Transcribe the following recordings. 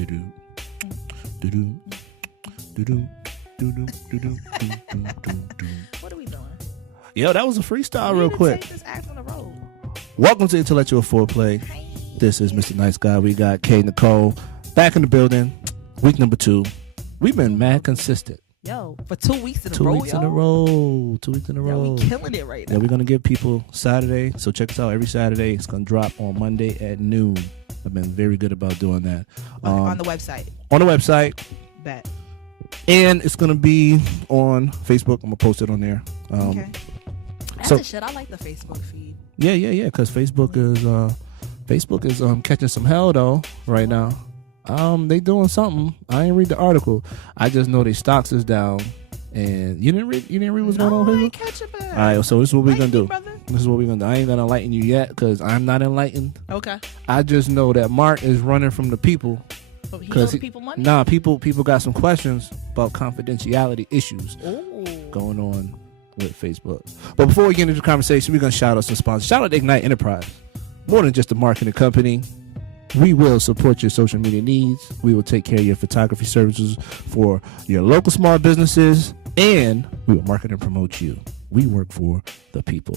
What are we doing? Yo, that was a freestyle real quick. Take this act on the road. Welcome to Intellectual Foreplay. This is Mr. Nice Guy. We got K Nicole back in the building. Week number 2. We've been mad consistent. Yo, for 2 weeks in a 2 row, weeks in a row. 2 weeks in a row. Yo, we killing it right now. Yeah, we're going to give people Saturday. So check us out every Saturday. It's going to drop on Monday at noon. I've been very good about doing that. On the website. On the website. Bet. And it's going to be on Facebook. I'm going to post it on there. Okay. That's the shit. I like the Facebook feed. Yeah. Because Facebook is catching some hell though right now. They doing something. I ain't read the article. I just know their stocks is down. And you didn't read what's going on I here? ain't catch it, All right, so this is what we're gonna do. Brother. This is what we're gonna do. I ain't gonna enlighten you yet because I'm not enlightened. Okay. I just know that Mark is running from the people. But he owes people money? Nah, people got some questions about confidentiality issues going on with Facebook. But before we get into the conversation, we're gonna shout out some sponsors. Shout out to Ignite Enterprise. More than just a marketing company. We will support your social media needs. We will take care of your photography services for your local small businesses, and we will market and promote you. We work for the people.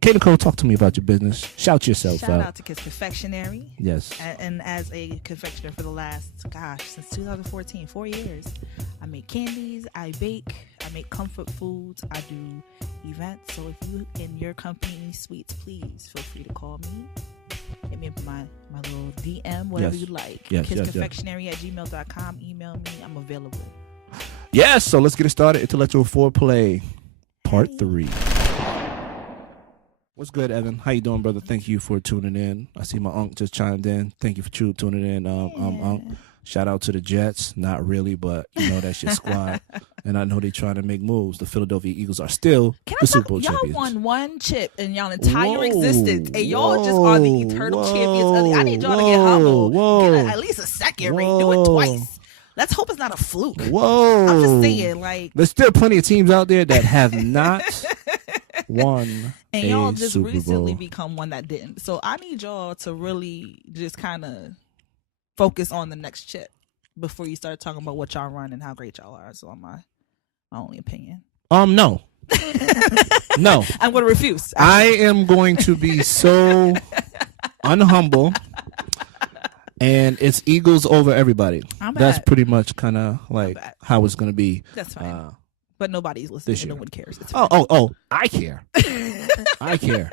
K Nicole, talk to me about your business. Shout yourself out. Shout out to Kiss Confectionery. Yes. And as a confectioner for the last, since 2014, 4 years, I make candies, I bake, I make comfort foods, I do events. So if you and your company need sweets, please feel free to call me. Hit me up my little DM, whatever you like. KissConfectionery@gmail.com. Email me. I'm available. Yes, so let's get it started. Intellectual Foreplay, Part 3. What's good, Evan? How you doing, brother? Thank you for tuning in. I see my uncle just chimed in. Thank you for tuning in, Unc. Shout out to the Jets. Not really, but you know that's your squad. And I know they're trying to make moves. The Philadelphia Eagles are still the Super Bowl champions. Y'all won one chip in y'all entire existence, and y'all just are the eternal champions. I need y'all to get humble. Get at least a second ring. Do it twice. Let's hope it's not a fluke. Whoa. I'm just saying, like, there's still plenty of teams out there that have not won and y'all just Super recently Bowl. become one that didn't. So I need y'all to really just kind of focus on the next chip before you start talking about what y'all run and how great y'all are. So my only opinion. No. No. I'm going to refuse. I am going to be so unhumble. And it's Eagles over everybody. That's pretty much kind of like how it's going to be. That's fine. But nobody's listening. No one cares. It's fine. Oh, I care. I care.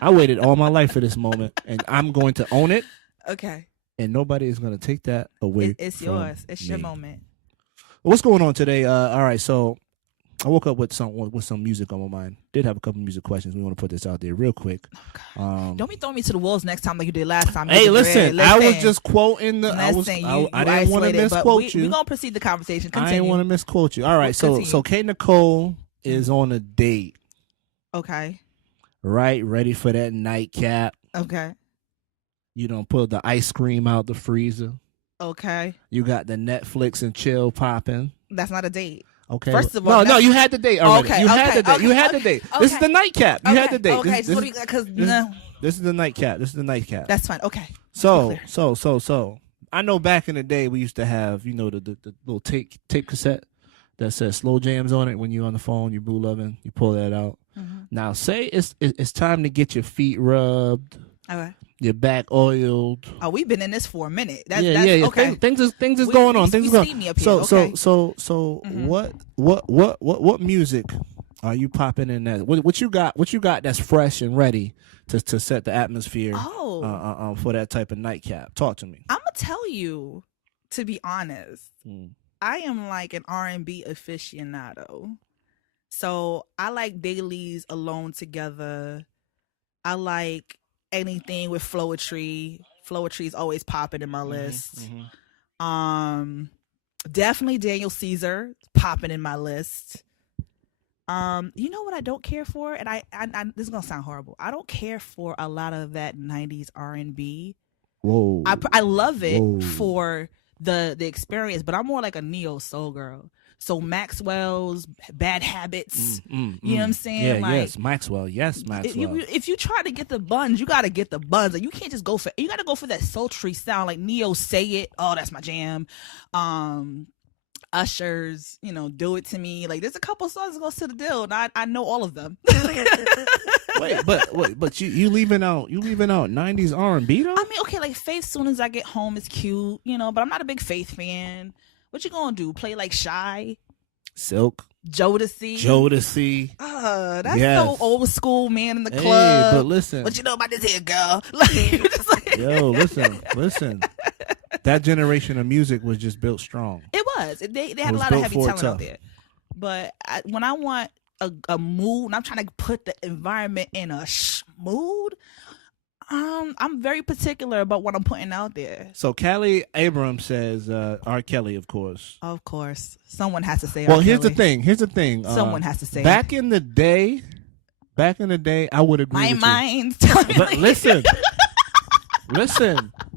I waited all my life for this moment, and I'm going to own it. Okay. And nobody is going to take that away. It's yours. It's your moment. What's going on today? All right, so I woke up with some music on my mind. Did have a couple music questions. We want to put this out there real quick. Don't be throwing me to the wolves next time like you did last time. Hey, listen, I was just quoting the. I didn't want to misquote you. We're gonna proceed the conversation. Continue. I didn't want to misquote you. All right, so K Nicole is on a date. Okay. Right, ready for that nightcap. Okay. You don't pull the ice cream out the freezer. Okay. You got the Netflix and chill popping. That's not a date. Okay. First of all, no, you had the date already. Okay, you had the date. Okay, you had the date. Okay, this is the nightcap. You had the date. Okay, this is the nightcap. This is the nightcap. That's fine. Okay. So. I know back in the day we used to have, you know, the little tape cassette that says slow jams on it. When you're on the phone, you're boo loving, you pull that out. Mm-hmm. Now, say it's time to get your feet rubbed. Okay. Your back oiled. Oh, we've been in this for a minute. That's Okay. Things is going on. Things is going on. Me up here. So what music are you popping in that? What you got that's fresh and ready to set the atmosphere for that type of nightcap? Talk to me. I'm gonna tell you, to be honest, I am like an R&B aficionado. So I like dailies, Alone Together. I like anything with Floetry. Floetry is always popping in my list. Definitely Daniel Caesar popping in my list. You know what I don't care for, and I this is gonna sound horrible. I don't care for a lot of that 90s R&B. Whoa! I love it for the experience, but I'm more like a neo soul girl. So Maxwell's Bad Habits. You know what I'm saying? Yeah, like, yes, Maxwell. Yes, Maxwell. If you try to get the buns, you gotta get the buns. Like, you can't just go for. You gotta go for that sultry sound. Like Neo, Say It. Oh, that's my jam. Usher's, Do It To Me. Like, there's a couple songs that goes to the deal, and I know all of them. Wait, but you leaving out 90s R&B though? I mean, okay, like Faith Soon As I Get Home is cute, but I'm not a big Faith fan. What you gonna do? Play like Shy? Silk? Jodeci. That's so old school, man, in the club. Hey, but listen. What you know about this here, girl? Like, yo, listen. That generation of music was just built strong. It was. They had a lot of heavy talent out there. But when I want a mood, and I'm trying to put the environment in a mood, I'm very particular about what I'm putting out there. So Callie Abrams says R. Kelly, of course. Of course. Someone has to say well, R. here's Kelly. the thing. Someone has to say back in the day, I would agree my with mind's you. telling me. But listen.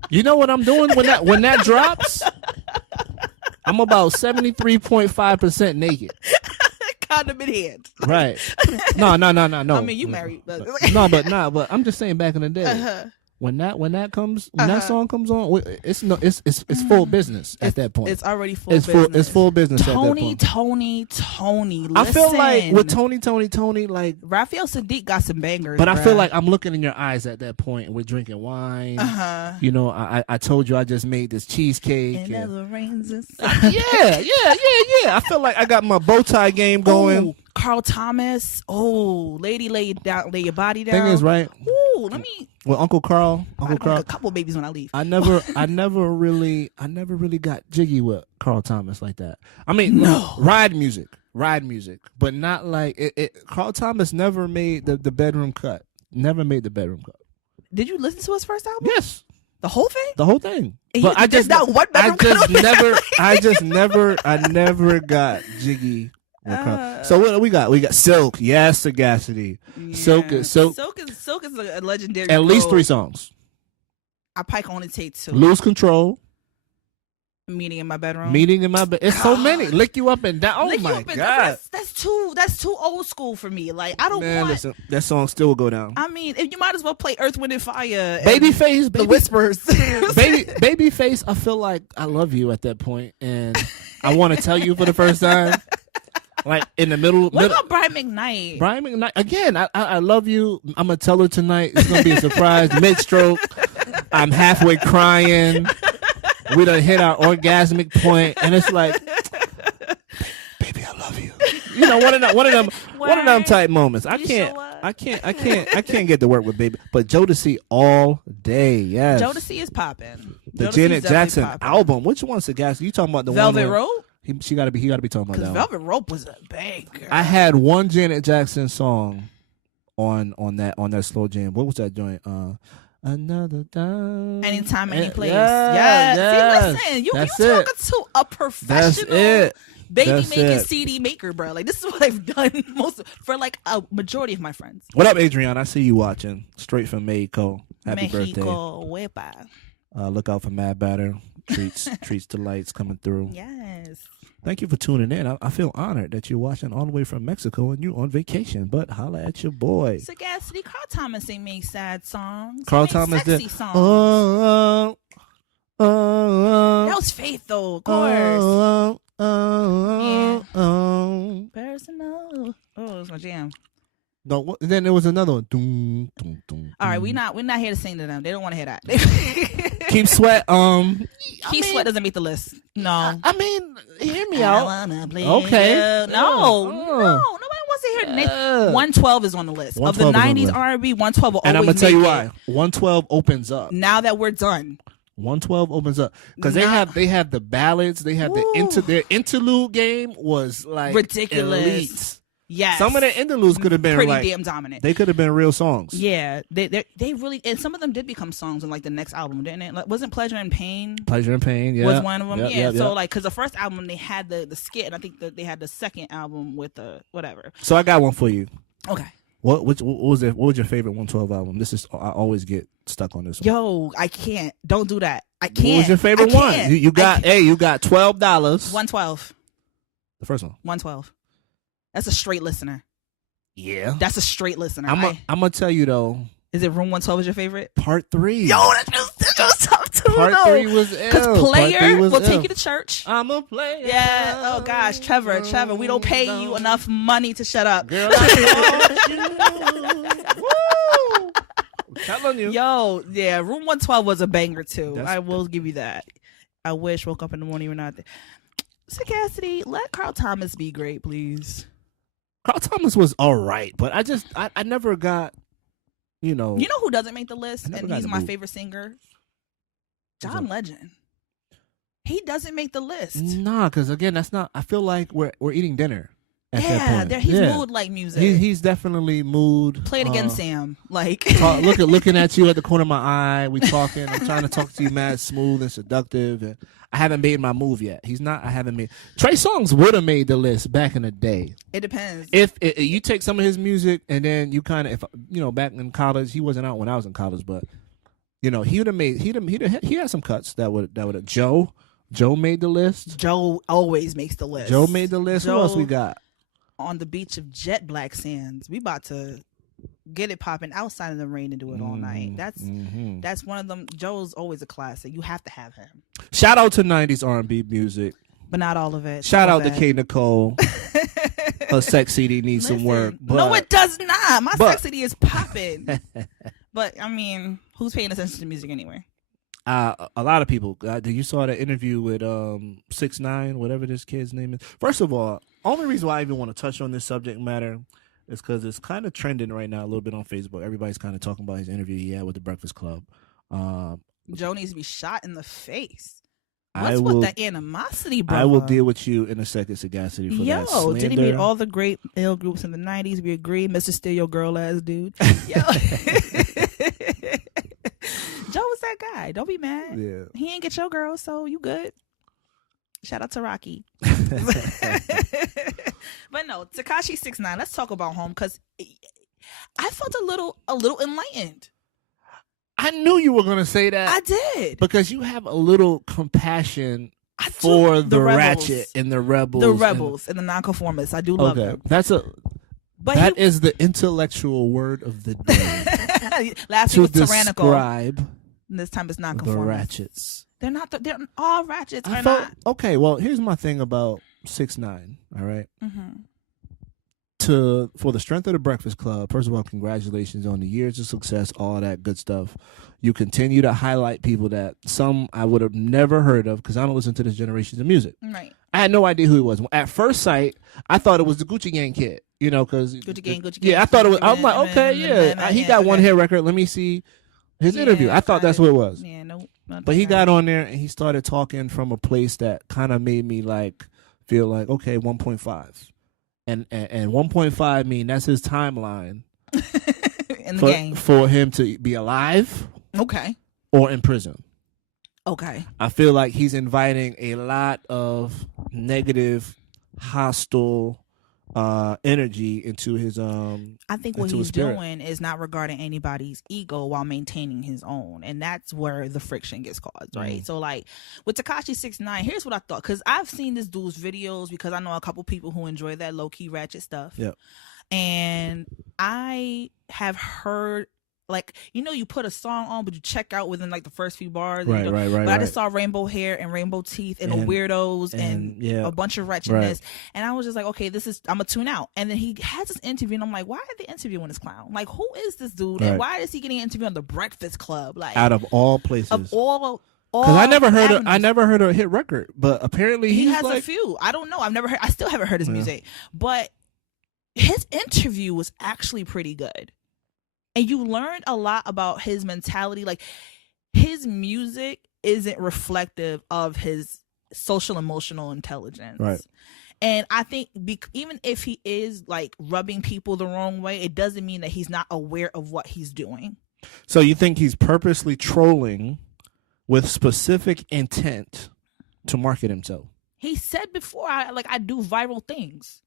You know what I'm doing when that drops? I'm about 73.5% naked. Condom in hand. Right. No. I mean, you married. But but I'm just saying back in the day. When that song comes on, it's full business at that point. It's already full business. It's full business at that point. Tony. Listen. I feel like with Tony, like Raphael Sadiq got some bangers. But I feel like I'm looking in your eyes at that point, and we're drinking wine. I told you I just made this cheesecake. It never rains in yeah. I feel like I got my bow tie game going. Ooh, Carl Thomas. Oh, lady, lay your body down. Thing is, right? Ooh, let me. Well, Uncle Carl. A couple babies when I leave. I never really got jiggy with Carl Thomas like that. I mean, no. ride music, but not like it. Carl Thomas never made the bedroom cut. Never made the bedroom cut. Did you listen to his first album? Yes. The whole thing? The whole thing. But I never got jiggy. So what do we got? We got Silk. Yes, Sagacity. Yeah. Silk is a legendary. At least 3 songs. I probably can only take 2. Lose Control. Meeting in My Bedroom. It's so many. Lick You Up and Down. Oh my God. That's too old school for me. Like, I don't want. Listen, that song still will go down. I mean, if you might as well play Earth, Wind and Fire. Babyface, The Whispers. Babyface. I feel like I love you at that point, and I want to tell you for the first time. Like in the middle. What about Brian McKnight? Brian McKnight again. I love you. I'm gonna tell her tonight. It's gonna be a surprise. Mid-stroke. I'm halfway crying. We done hit our orgasmic point, and it's like, baby, I love you. One of them type moments. I can't get to work with baby. But Jodeci all day. Yes. Jodeci is popping. The Janet Jackson album. Which one's the gas? You talking about the Velvet one? Rope? He got to be talking about that. Velvet Rope was a banger. I had one Janet Jackson song on that slow jam. What was that joint? Another time. Anytime, any place. Yes. See, listen, you That's talking it. to a professional That's making it. CD maker, bro. Like, this is what I've done for like a majority of my friends. What up, Adrian? I see you watching. Straight from Mexico. Happy birthday. Wepa. Look out for Mad Batter. Treats to lights coming through. Yes. Thank you for tuning in. I feel honored that you're watching all the way from Mexico and you're on vacation. But holla at your boy. Sagacity. Carl Thomas ain't make sad songs. Carl Thomas sexy did. songs. That was Faith, though. Of course. Personal. Oh, that's my jam. No, then there was another one. Doom, doom, doom, all right, we're not here to sing to them. They don't want to hear that. Keep Sweat. Sweat doesn't make the list. No. I mean, hear me out. Okay. No. Nobody wants to hear. 112 is on the list of the 90s R&B. 112 will always. And I'm gonna tell you why. 112 opens up. Now that we're done. 112 opens up because they have the ballads. They have their interlude game was like ridiculous. Elite. Yes. Some of the interludes could have been pretty damn dominant. They could have been real songs. Yeah, they really, and some of them did become songs in like the next album, didn't it? Like, wasn't Pleasure and Pain? Pleasure and Pain, yeah, was one of them. Yep. So like, because the first album they had the skit, and I think that they had the second album with the whatever. So I got one for you. Okay. What was your favorite 112 album? This is I always get stuck on this one. Yo, I can't. Don't do that. I can't. What was your favorite one? You got $12. 112. The first one. 112. That's a straight listener. Yeah. That's a straight listener. I'm going to tell you, though. Is it Room 112 is your favorite? Part 3. Yo, that's tough too. Part 3 was ill. Because Player will take you to church. I'm a player. Yeah. Oh gosh, Trevor, we don't pay you enough money to shut up. Girl, I Woo! I'm telling you. Yo, yeah, Room 112 was a banger too. I will give you that. I wish woke up in the morning we're not there. Sagacity, let Carl Thomas be great, please. Carl Thomas was all right, but I never got. You know who doesn't make the list, and he's my favorite singer? John Legend. He doesn't make the list. Nah, because again, that's not. I feel like we're eating dinner. At that point. He's mood like music. He's definitely mood. Play it again, Sam. Like looking at you at the corner of my eye. We talking. I'm trying to talk to you, mad smooth and seductive, and I haven't made my move yet. He's not. I haven't made. Trey Songz would have made the list back in the day. It depends. If you take some of his music and then you kind of, back in college, he wasn't out when I was in college, but he would have made. He had some cuts that would have. Joe made the list. Joe always makes the list. Joe made the list. Who else we got? On the beach of jet black sands, we about to get it popping outside in the rain and do it all night. That's one of them. Joe's always a classic. You have to have him. Shout out to 90s R&B music, but not all of it. Shout out to K. Nicole. Her sex CD needs some work. But, no, it does not. My sex CD is popping. But I mean, who's paying attention to music anyway? A lot of people. You saw that interview with 6ix9ine, whatever this kid's name is. First of all, only reason why I even want to touch on this subject matter is because it's kind of trending right now a little bit on Facebook. Everybody's kind of talking about his interview he had with the Breakfast Club. Joe needs to be shot in the face. What's with the animosity, bro? I will deal with you in a second, Sagacity, for that slander. Did he meet all the great ill groups in the 90s? We agree. Mr. Steal Your Girl ass dude. Yo. Joe was that guy. Don't be mad. Yeah. He ain't get your girl, so you good. Shout out to Rocky. But no, Tekashi 6ix9ine. Let's talk about home because I felt a little enlightened. I knew you were going to say that. I did. Because you have a little compassion for the ratchet and the rebels. The rebels and the nonconformists. I do love them. That is the intellectual word of the day. Last week was tyrannical. Describe this time it's nonconformist. The ratchets. They're not. They're all ratchets. Okay, well, here's my thing about 6ix9ine. All right. For the strength of the Breakfast Club, first of all, congratulations on the years of success, all that good stuff. You continue to highlight people that some I would have never heard of because I don't listen to this generation of music. Right. I had no idea who he was. At first sight, I thought it was the Gucci Gang kid. Because Gucci Gang. Yeah, I thought it was. I'm like, okay, yeah, he got one hit record. Let me see his interview. I thought that's what it was. Yeah, no. But he got on there and he started talking from a place that kind of made me feel like, okay, 1.5. And 1.5 mean that's his timeline in the game for him to be alive, okay, or in prison. Okay, I feel like he's inviting a lot of negative, hostile energy into his I think what he's doing is not regarding anybody's ego while maintaining his own, and that's where the friction gets caused, right? So with Tekashi 6ix9ine, here's what I thought, because I've seen this dude's videos because I know a couple people who enjoy that low-key ratchet stuff. Yeah. And I have heard you put a song on, but you check out within the first few bars. Right. But I just saw rainbow hair and rainbow teeth and weirdos and a bunch of wretchedness. Right. And I was just like, okay, I'm going to tune out. And then he has this interview and I'm like, why are they interviewing this clown? Who is this dude? Right. And why is he getting an interview on the Breakfast Club? Out of all places. Of all because I never heard a hit record, but apparently he has a few. I don't know. I still haven't heard his music, but his interview was actually pretty good. And you learned a lot about his mentality. His music isn't reflective of his social emotional intelligence. Right. And I think even if he is rubbing people the wrong way, it doesn't mean that he's not aware of what he's doing. So you think he's purposely trolling with specific intent to market himself? He said before, I do viral things.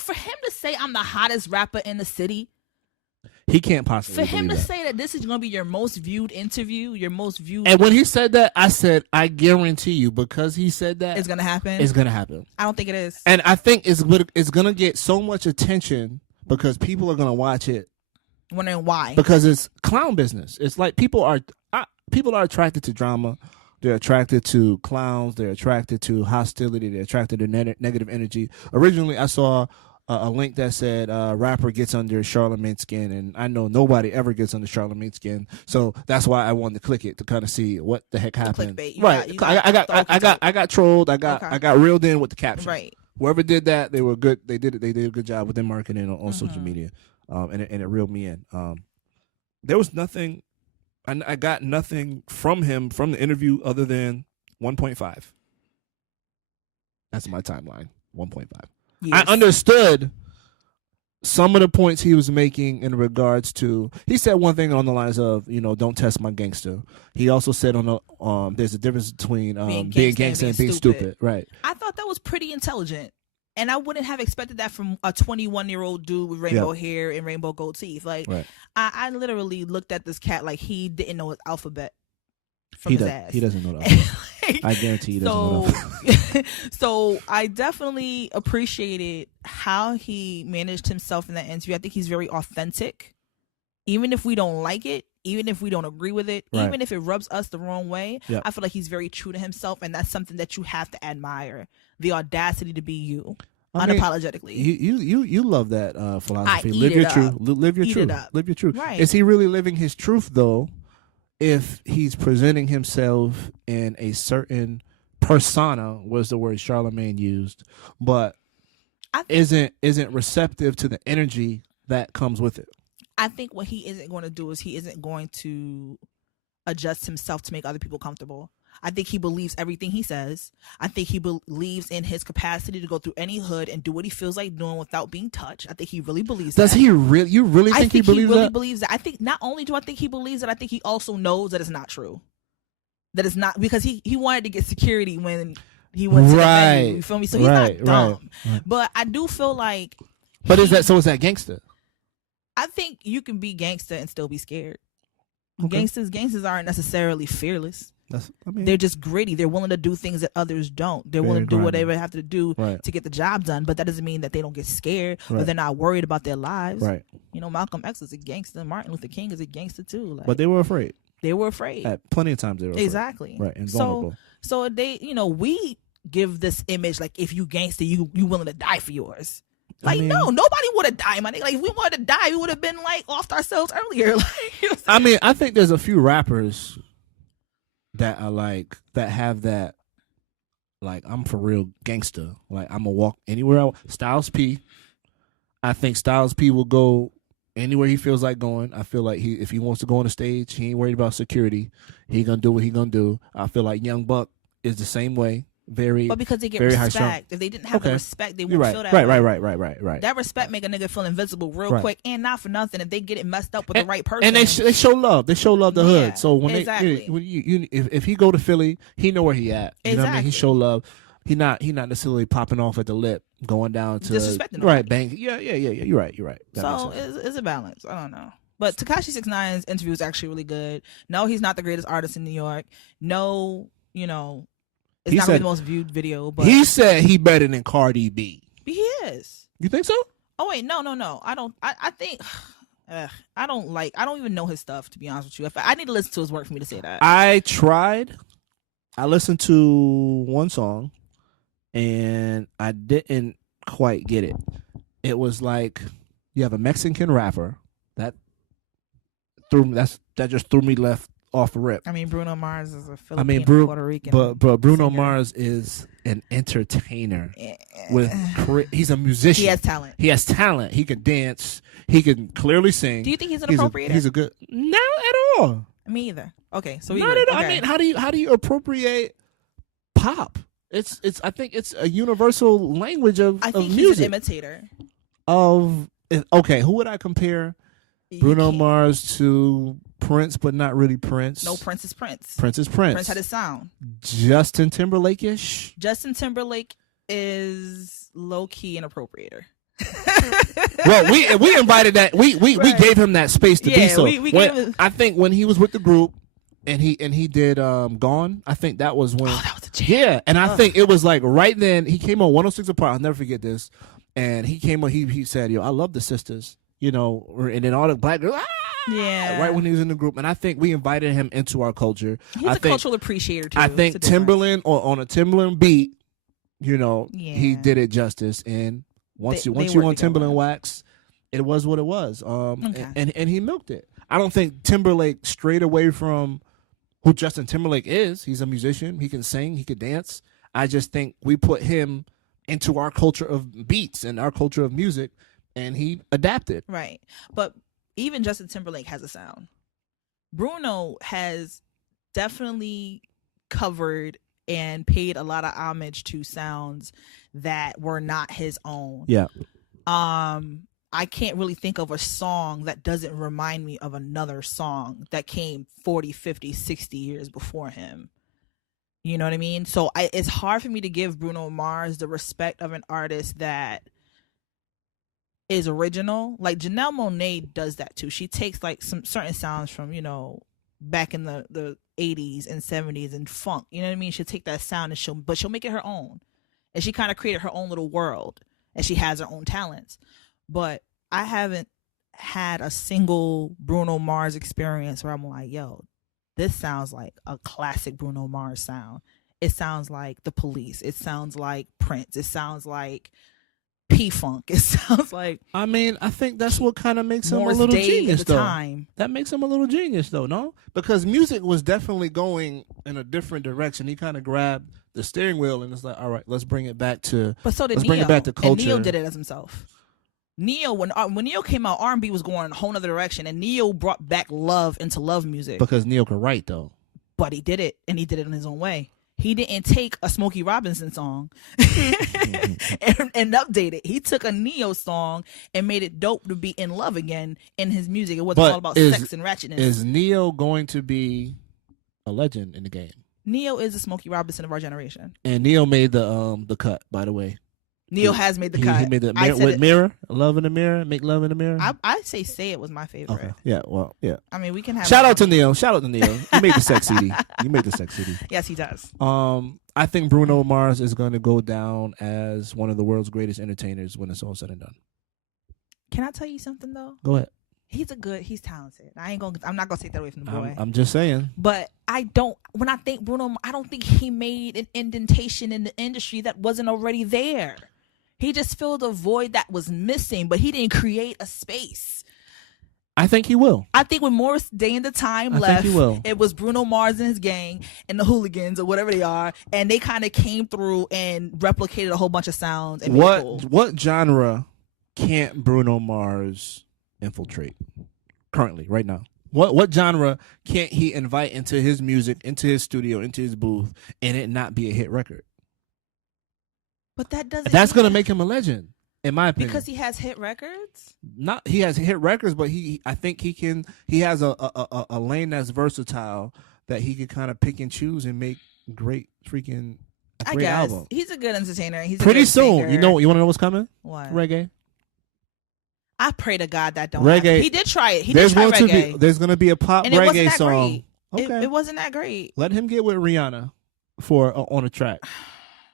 For him to say I'm the hottest rapper in the city, He can't possibly For him to believe that. say that this is going to be your most viewed interview, your most viewed, And when he said that, I said, I guarantee you, because he said that, it's going to happen. it's going to happen. I don't think it is. And I think it's going to get so much attention because people are going to watch it. Wondering why. Because it's clown business. It's like people are attracted to drama. They're attracted to clowns. They're attracted to hostility. They're attracted to negative energy. Originally, I saw a link that said rapper gets under Charlamagne's skin, and I know nobody ever gets under Charlamagne's skin, so that's why I wanted to click it to kind of see what the heck happened. Right, I got trolled. I got reeled in with the caption. Right. Whoever did that, they were good. They did a good job with their marketing on social media, and it reeled me in. There was nothing. I got nothing from him from the interview other than 1.5. That's my timeline. 1.5. Yes. I understood some of the points he was making in regards to. He said one thing on the lines of, don't test my gangster. He also said there's a difference between being gangster and being stupid. Right. I thought that was pretty intelligent, and I wouldn't have expected that from a 21-year-old dude with rainbow hair and rainbow gold teeth. Like, right. I literally looked at this cat like he didn't know his alphabet from his ass. He doesn't know that. I guarantee he doesn't know that. So I definitely appreciated how he managed himself in that interview. I think he's very authentic. Even if we don't like it, even if we don't agree with it, right. Even if it rubs us the wrong way, I feel like he's very true to himself, and that's something that you have to admire. The audacity to be you. Unapologetically. You love that philosophy. Live your truth. Live your truth. Live your truth. Right. Is he really living his truth though? If he's presenting himself in a certain persona, was the word Charlamagne used, but isn't receptive to the energy that comes with it. I think what he isn't going to do is he isn't going to adjust himself to make other people comfortable. I think he believes everything he says. I think he believes in his capacity to go through any hood and do what he feels like doing without being touched. I think he really believes that. Does he really? You really think he believes that? I think he really believes that. I think not only do I think he believes it, I think he also knows that it's not true. That it's not, because he wanted to get security when he went to the venue. You feel me? So he's not dumb. Right. But I do feel like. But is that gangster? I think you can be gangster and still be scared. Okay. Gangsters aren't necessarily fearless. They're just gritty. They're willing to do things that others don't. They're willing to do whatever they have to do to get the job done. But that doesn't mean that they don't get scared or they're not worried about their lives. Right. Malcolm X is a gangster. Martin Luther King is a gangster too. Like, but they were afraid. They were afraid. Plenty of times they were afraid. Exactly. Right. And vulnerable. So they, we give this image like if you gangster, you willing to die for yours. Like, no, nobody would have died, my nigga. Like, if we wanted to die, we would have been like offed ourselves earlier. Like, I think there's a few rappers that are like that have that, like, I'm for real gangster. Like, I'm gonna walk anywhere else. Styles P. I think Styles P will go anywhere he feels like going. I feel like if he wants to go on the stage, he ain't worried about security. He gonna do what he gonna do. I feel like Young Buck is the same way. But because they get respect. If they didn't have the respect, they wouldn't feel that way. Right. That respect make a nigga feel invincible real quick, and not for nothing. If they get it messed up with the right person, and they show love. They show love the hood. So when if he go to Philly, he know where he at. You know what I mean? He show love. He not necessarily popping off at the lip, going down to disrespecting. Right, bang. Yeah. You're right. That so it's a balance. I don't know. But Tekashi 6ix9ine's interview is actually really good. No, he's not the greatest artist in New York. No, it's not really the most viewed video, but he said he better than Cardi B. He is. You think so? Oh wait, no. I don't. I think I don't even know his stuff, to be honest with you. I need to listen to his work for me to say that. I tried. I listened to one song, and I didn't quite get it. It was like you have a Mexican rapper that just threw me left off the rip. I mean, Bruno Mars is a Filipino, Puerto Rican, but Bruno Mars is an entertainer. He's a musician. He has talent. He can dance. He can clearly sing. Do you think he's an appropriator? He's a good. Not at all. Me either. Okay, so not at all. Okay. I mean, how do you appropriate pop? It's. I think it's a universal language of music. I think he's an imitator. Okay, who would I compare Bruno Mars to? Prince, but not really Prince. No, Prince is Prince. Prince is Prince. Prince had his sound. Justin Timberlake-ish? Justin Timberlake is low-key an appropriator. Well, we invited that. We gave him that space to be so. We gave him, I think when he was with the group and he did Gone, I think that was when. Oh, that was a jam. Yeah, and I think it was like right then he came on 106 Apart. I'll never forget this. And he came on. He said, "Yo, I love the sisters." You know, and then all the black girls. Yeah. Right when he was in the group, and I think we invited him into our culture. He's a cultural appreciator too. I think Timberland on a Timberland beat, you know, Yeah. he did it justice. And once you on Timberland wax, it was what it was. Okay. And he milked it. I don't think Timberlake strayed away from who Justin Timberlake is. He's a musician. He can sing. He can dance. I just think we put him into our culture of beats and our culture of music, and he adapted. Right. But even Justin Timberlake has a sound. Bruno has definitely covered and paid a lot of homage to sounds that were not his own. Yeah. I can't really think of a song that doesn't remind me of another song that came 40, 50, 60 years before him. You know what I mean? So it's hard for me to give Bruno Mars the respect of an artist that is original. Like Janelle Monáe does that too. She takes like some certain sounds from, you know, back in the 80s and 70s and funk. You know what I mean? She'll take that sound and she'll make it her own. And she kind of created her own little world, and she has her own talents. But I haven't had a single Bruno Mars experience where I'm like, yo, this sounds like a classic Bruno Mars sound. It sounds like The Police. It sounds like Prince. It sounds like P-Funk. It sounds like... I mean, I think that's what kind of makes him Morris a little Day genius, at the though. time. That makes him a little genius, though, no? Because music was definitely going in a different direction. He kind of grabbed the steering wheel and it's like, all right, let's bring it back to... But so did let's Neo. bring it back to culture. And Neo did it as himself. Neo, when Neo came out, R&B was going in a whole other direction, and Neo brought back love into love music. Because Neo could write, though. But he did it, and he did it in his own way. He didn't take a Smokey Robinson song and update it. He took a Neo song and made it dope to be in love again in his music. It wasn't all about sex and ratchetness. Is Neo going to be a legend in the game? Neo is the Smokey Robinson of our generation. And Neo made the cut, by the way. Neo has made the cut. He made the Mirror, Love in the Mirror, Make Love in the Mirror. I say it was my favorite. Okay. Yeah, well, yeah. I mean, we can have... Shout out to Neo. He made the sex CD. You made the sex CD. Yes, he does. I think Bruno Mars is going to go down as one of the world's greatest entertainers when it's all said and done. Can I tell you something, though? Go ahead. He's talented. I'm not gonna take that away from the boy. I'm just saying. But when I think Bruno, I don't think he made an indentation in the industry that wasn't already there. He just filled a void that was missing, but he didn't create a space. I think he will. I think when Morris Day and the Time left, it was Bruno Mars and his gang and the Hooligans or whatever they are, and they kind of came through and replicated a whole bunch of sounds. And what genre can't Bruno Mars infiltrate currently, right now? What genre can't he invite into his music, into his studio, into his booth, and it not be a hit record? But that's going to make him a legend, in my opinion. Because he has hit records? He has hit records, but I think he has a lane that's versatile that he could kind of pick and choose and make great album. He's a good entertainer. He's pretty a good soon. singer. You want to know what's coming? What? Reggae. I pray to God that don't reggae. happen. He did try it. There's going to be a pop reggae song. Great. Okay. It wasn't that great. Let him get with Rihanna on a track.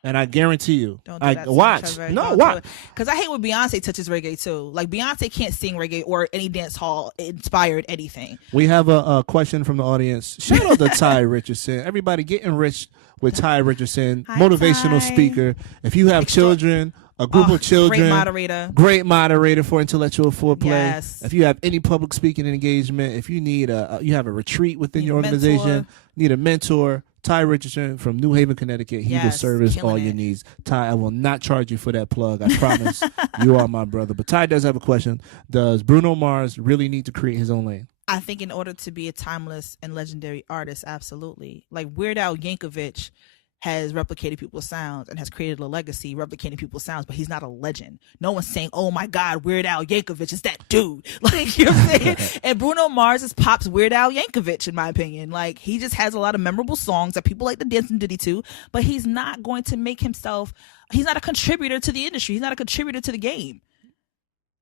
And I guarantee you, don't do that watch. No, watch. Because I hate when Beyonce touches reggae too. Like Beyonce can't sing reggae or any dance hall inspired anything. We have a question from the audience. Shout out to Ty Richardson. Everybody getting rich with Ty Richardson, motivational speaker. If you have children, a group of children, great moderator for intellectual foreplay. Yes. If you have any public speaking engagement, if you need you have a retreat within your organization, need a mentor. Ty Richardson from New Haven, Connecticut. He will service all your needs. Ty, I will not charge you for that plug. I promise. You are my brother. But Ty does have a question. Does Bruno Mars really need to create his own lane? I think in order to be a timeless and legendary artist, absolutely. Like Weird Al Yankovic has replicated people's sounds and has created a legacy replicating people's sounds, but he's not a legend. No one's saying, oh my God, Weird Al Yankovic is that dude. Like, you know what I'm saying? And Bruno Mars is Pop's Weird Al Yankovic, in my opinion. Like, he just has a lot of memorable songs that people like to dance and diddy to, but he's not going to make himself, he's not a contributor to the industry. He's not a contributor to the game.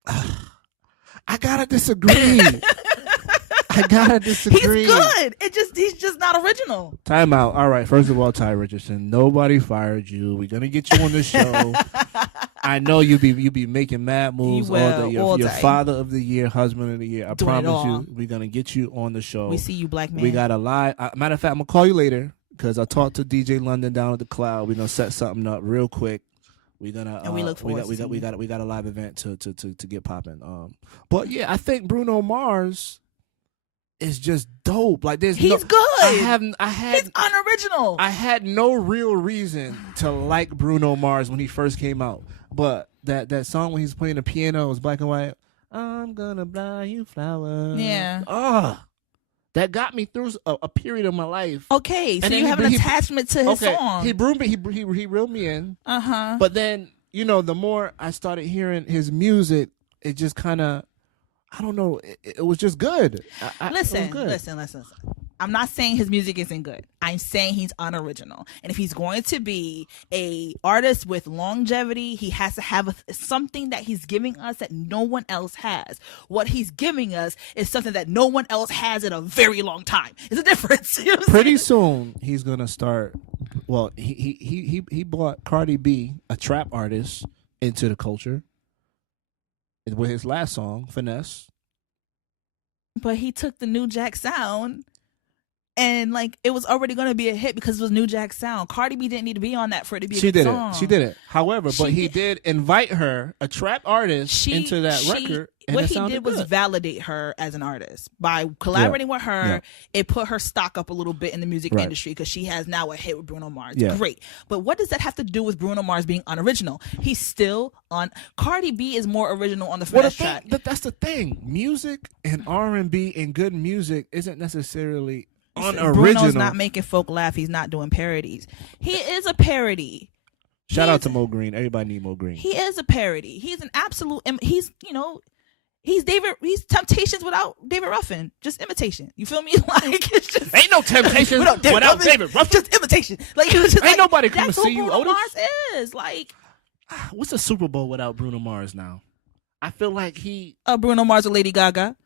I gotta disagree. I gotta disagree. He's good. He's just not original. Time out. All right. First of all, Ty Richardson, nobody fired you. We're gonna get you on the show. I know you be making mad moves all day. You're father of the year, husband of the year. I promise you, we're gonna get you on the show. We see you, black man. We got a live. Matter of fact, I'm gonna call you later because I talked to DJ London down at the Cloud. We're gonna set something up real quick. We're gonna and we look forward. We got a live event to get popping. But yeah, I think Bruno Mars is just dope. Like he's good. He's unoriginal. I had no real reason to like Bruno Mars when he first came out, but that song when he's playing the piano was black and white. I'm gonna buy you flowers. Yeah. That got me through a period of my life. Okay, so you have an attachment to his song. He reeled me in. But then, the more I started hearing his music, it just kind of, I don't know, it was just good. Listen. I'm not saying his music isn't good. I'm saying he's unoriginal. And if he's going to be a artist with longevity, he has to have something that he's giving us that no one else has. What he's giving us is something that no one else has in a very long time. It's a difference. You know Pretty soon, he's going to start. Well, he brought Cardi B, a trap artist, into the culture with his last song, Finesse. But he took the New Jack sound. And it was already going to be a hit because it was New Jack sound. Cardi B didn't need to be on that for it to be a good song. She did it. However, he did invite her, a trap artist, into that record. And what he did was validate her as an artist by collaborating with her. Yeah. It put her stock up a little bit in the music industry because she has now a hit with Bruno Mars. Yeah. Great. But what does that have to do with Bruno Mars being unoriginal? He's still on. Cardi B is more original on the Finesse track. But that's the thing. Music and R&B and good music isn't necessarily unoriginal. Bruno's not making folk laugh. He's not doing parodies. He is a parody. Shout out to Mo Green. Everybody need Mo Green. He is a parody. He's an absolute. He's He's Temptations without David Ruffin. Just imitation. You feel me? It's just ain't no Temptations without David Ruffin. Just imitation. It was just ain't nobody come to see you. Bruno Mars is what's a Super Bowl without Bruno Mars now? I feel like Bruno Mars or Lady Gaga.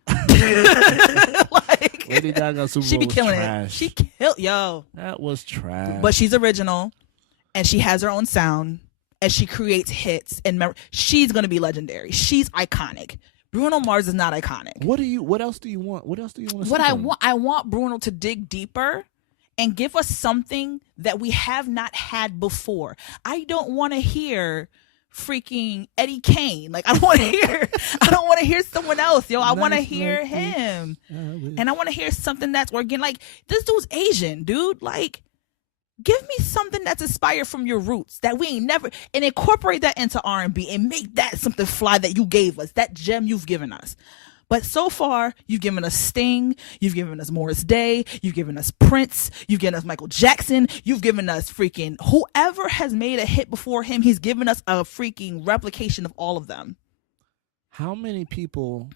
Lady Gaga Super Bowl she be killing trash. it. She killed That was trash. But she's original, and she has her own sound, and she creates hits. And she's gonna be legendary. She's iconic. Bruno Mars is not iconic. What else do you want? What else do you want to see? I want Bruno to dig deeper and give us something that we have not had before. I don't want to hear freaking Eddie Kane. I don't want to hear someone else, yo. I want to hear him. And I want to hear something that's organic. This dude's Asian, dude. Give me something that's inspired from your roots that we ain't never, and incorporate that into R&B and make that something fly that you gave us, that gem you've given us. But so far, you've given us Sting, you've given us Morris Day, you've given us Prince, you've given us Michael Jackson, you've given us freaking whoever has made a hit before him, he's given us a freaking replication of all of them. How many people...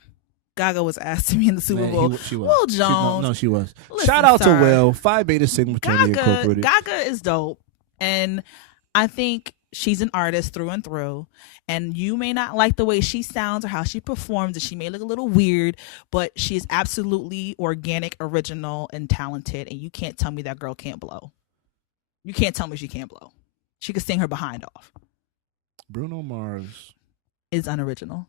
Gaga was asked to be in the Super Bowl. She was. Will Jones. She was. Listen, shout out to Will. Phi Beta Sigma Fraternity Incorporated. Gaga is dope. And I think she's an artist through and through. And you may not like the way she sounds or how she performs. And she may look a little weird. But she is absolutely organic, original, and talented. And you can't tell me that girl can't blow. You can't tell me she can't blow. She could sing her behind off. Bruno Mars is unoriginal.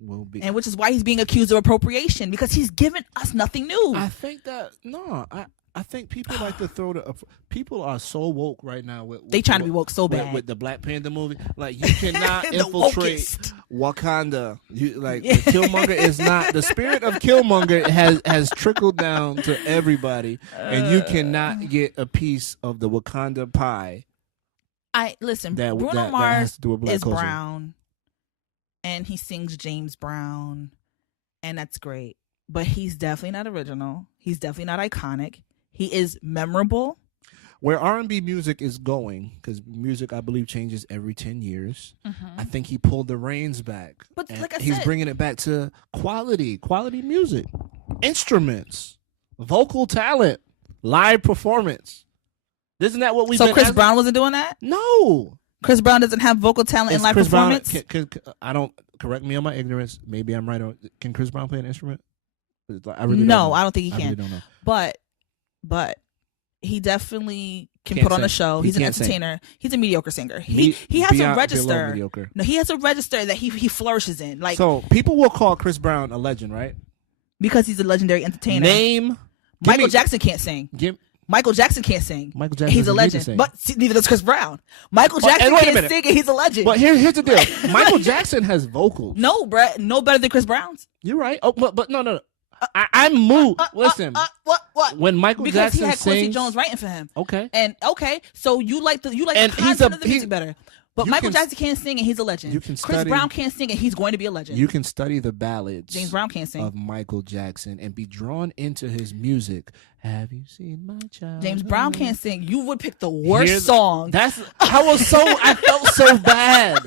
Will be. And which is why he's being accused of appropriation, because he's given us nothing new. I think I think people like to throw people are so woke right now. They trying to be woke so bad with the Black Panther movie. You cannot infiltrate Wakanda. Killmonger is not the spirit of Killmonger has trickled down to everybody, and you cannot get a piece of the Wakanda pie. Bruno Mars is culture. brown. And he sings James Brown, and that's great. But he's definitely not original. He's definitely not iconic. He is memorable. Where R&B music is going, because music, I believe, changes every 10 years, I think he pulled the reins back. But he's bringing it back to quality music, instruments, vocal talent, live performance. Isn't that what we've been Chris Brown wasn't doing that? No. Chris Brown doesn't have vocal talent and live performance? correct me on my ignorance. Maybe I'm right. Can Chris Brown play an instrument? I really I don't think he can. I really don't know. But he definitely can Can't put on sing. a show. He He's an can't sing. entertainer. He's a mediocre singer. He has a register. Mediocre. No, he has a register that he flourishes in. Like, so people will call Chris Brown a legend, right? Because he's a legendary entertainer. Michael Jackson can't sing. Michael Jackson can't sing. Michael Jackson. He's a legend. But neither does Chris Brown. Michael Jackson can't sing and he's a legend. But here's the deal. Michael Jackson has vocals. No, bruh. No better than Chris Brown's. You're right. Oh, but no. I'm moved. Listen. What? When Michael because Jackson he had Quincy sings, Jones writing for him. Okay. And so you like the content of the music better. But Michael Jackson can't sing and he's a legend. Chris Brown can't sing and he's going to be a legend. You can study the ballads James Brown can't sing. of Michael Jackson and be drawn into his music. Have you seen my child? James Brown can't sing. You would pick the worst song. I felt so bad.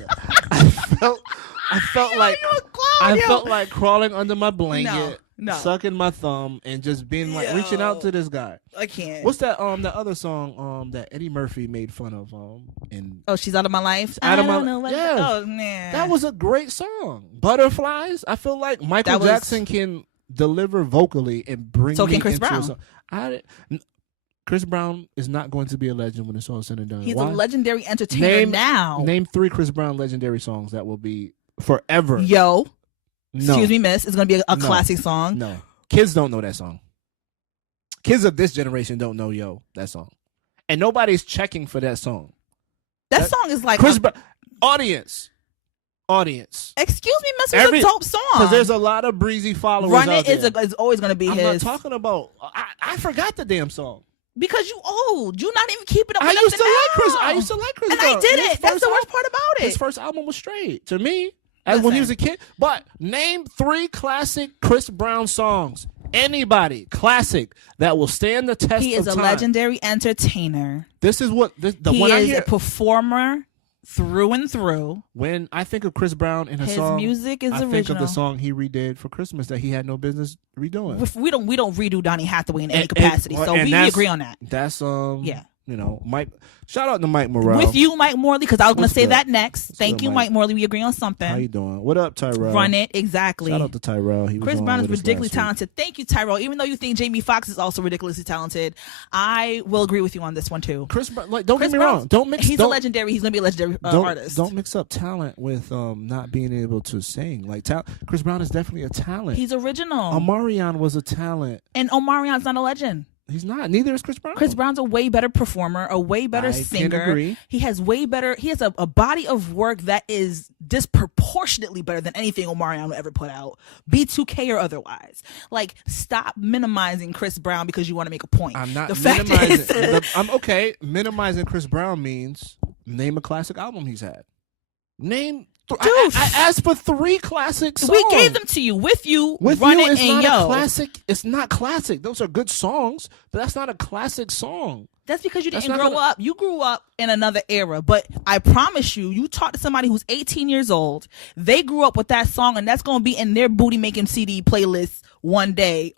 I felt like crawling under my blanket. No. Sucking my thumb and just being like reaching out to this guy. I can't. What's that the other song that Eddie Murphy made fun of She's Out of My Life? Oh man. That was a great song. Butterflies. I feel like Michael Jackson can deliver vocally and bring so me can Chris into Brown. a song. Chris Brown is not going to be a legend when it's all said and done. He's a legendary entertainer now. Name 3 Chris Brown legendary songs that will be forever. Yo. No. Excuse me, miss. It's going to be a classic song. No. Kids don't know that song. Kids of this generation don't know Yo, that song. And nobody's checking for that song. That song is like... Chris Brown. Audience. Excuse me, miss. It's a dope song. Because there's a lot of breezy followers Run out It there. is always going to be his. I'm not talking about... I forgot the damn song. Because you old. You're not even keeping up with I used to like Chris and Brown. I did it. That's the worst part about it. His first album was straight. To me... As when he was a kid. But name 3 classic Chris Brown songs. Anybody classic that will stand the test of time. He is a legendary entertainer. This is what he is a performer through and through. When I think of Chris Brown in a his song, music is original. I think of the song he redid for Christmas that he had no business redoing. We don't redo Donny Hathaway in any capacity, so we agree on that. That's yeah. You know, Mike. Shout out to Mike Morrell. With you, Mike Morley, because I was going to say good? that next. Thank you, Mike Morley. We agree on something. How you doing? What up, Tyrell? Run It, exactly. Shout out to Tyrell. Chris Brown is ridiculously talented. Thank you, Tyrell. Even though you think Jamie Foxx is also ridiculously talented, I will agree with you on this one too. Chris Brown, don't get me wrong. He's a legendary. He's going to be a legendary artist. Don't mix up talent with not being able to sing. Like Chris Brown is definitely a talent. He's original. Omarion was a talent, and Omarion's not a legend. He's not. Neither is Chris Brown. Chris Brown's a way better performer, a way better singer. Can agree. He has a body of work that is disproportionately better than anything Omarion will ever put out, B2K or otherwise. Like, stop minimizing Chris Brown because you want to make a point. I'm not minimizing. I'm okay. Minimizing Chris Brown means name a classic album he's had. I asked for 3 classic songs. We gave them to you. With you, Run It, and Yo. Classic. It's not classic. Those are good songs, but that's not a classic song. That's because you didn't grow up. You grew up in another era. But I promise you talk to somebody who's 18 years old. They grew up with that song, and that's going to be in their booty making CD playlist one day.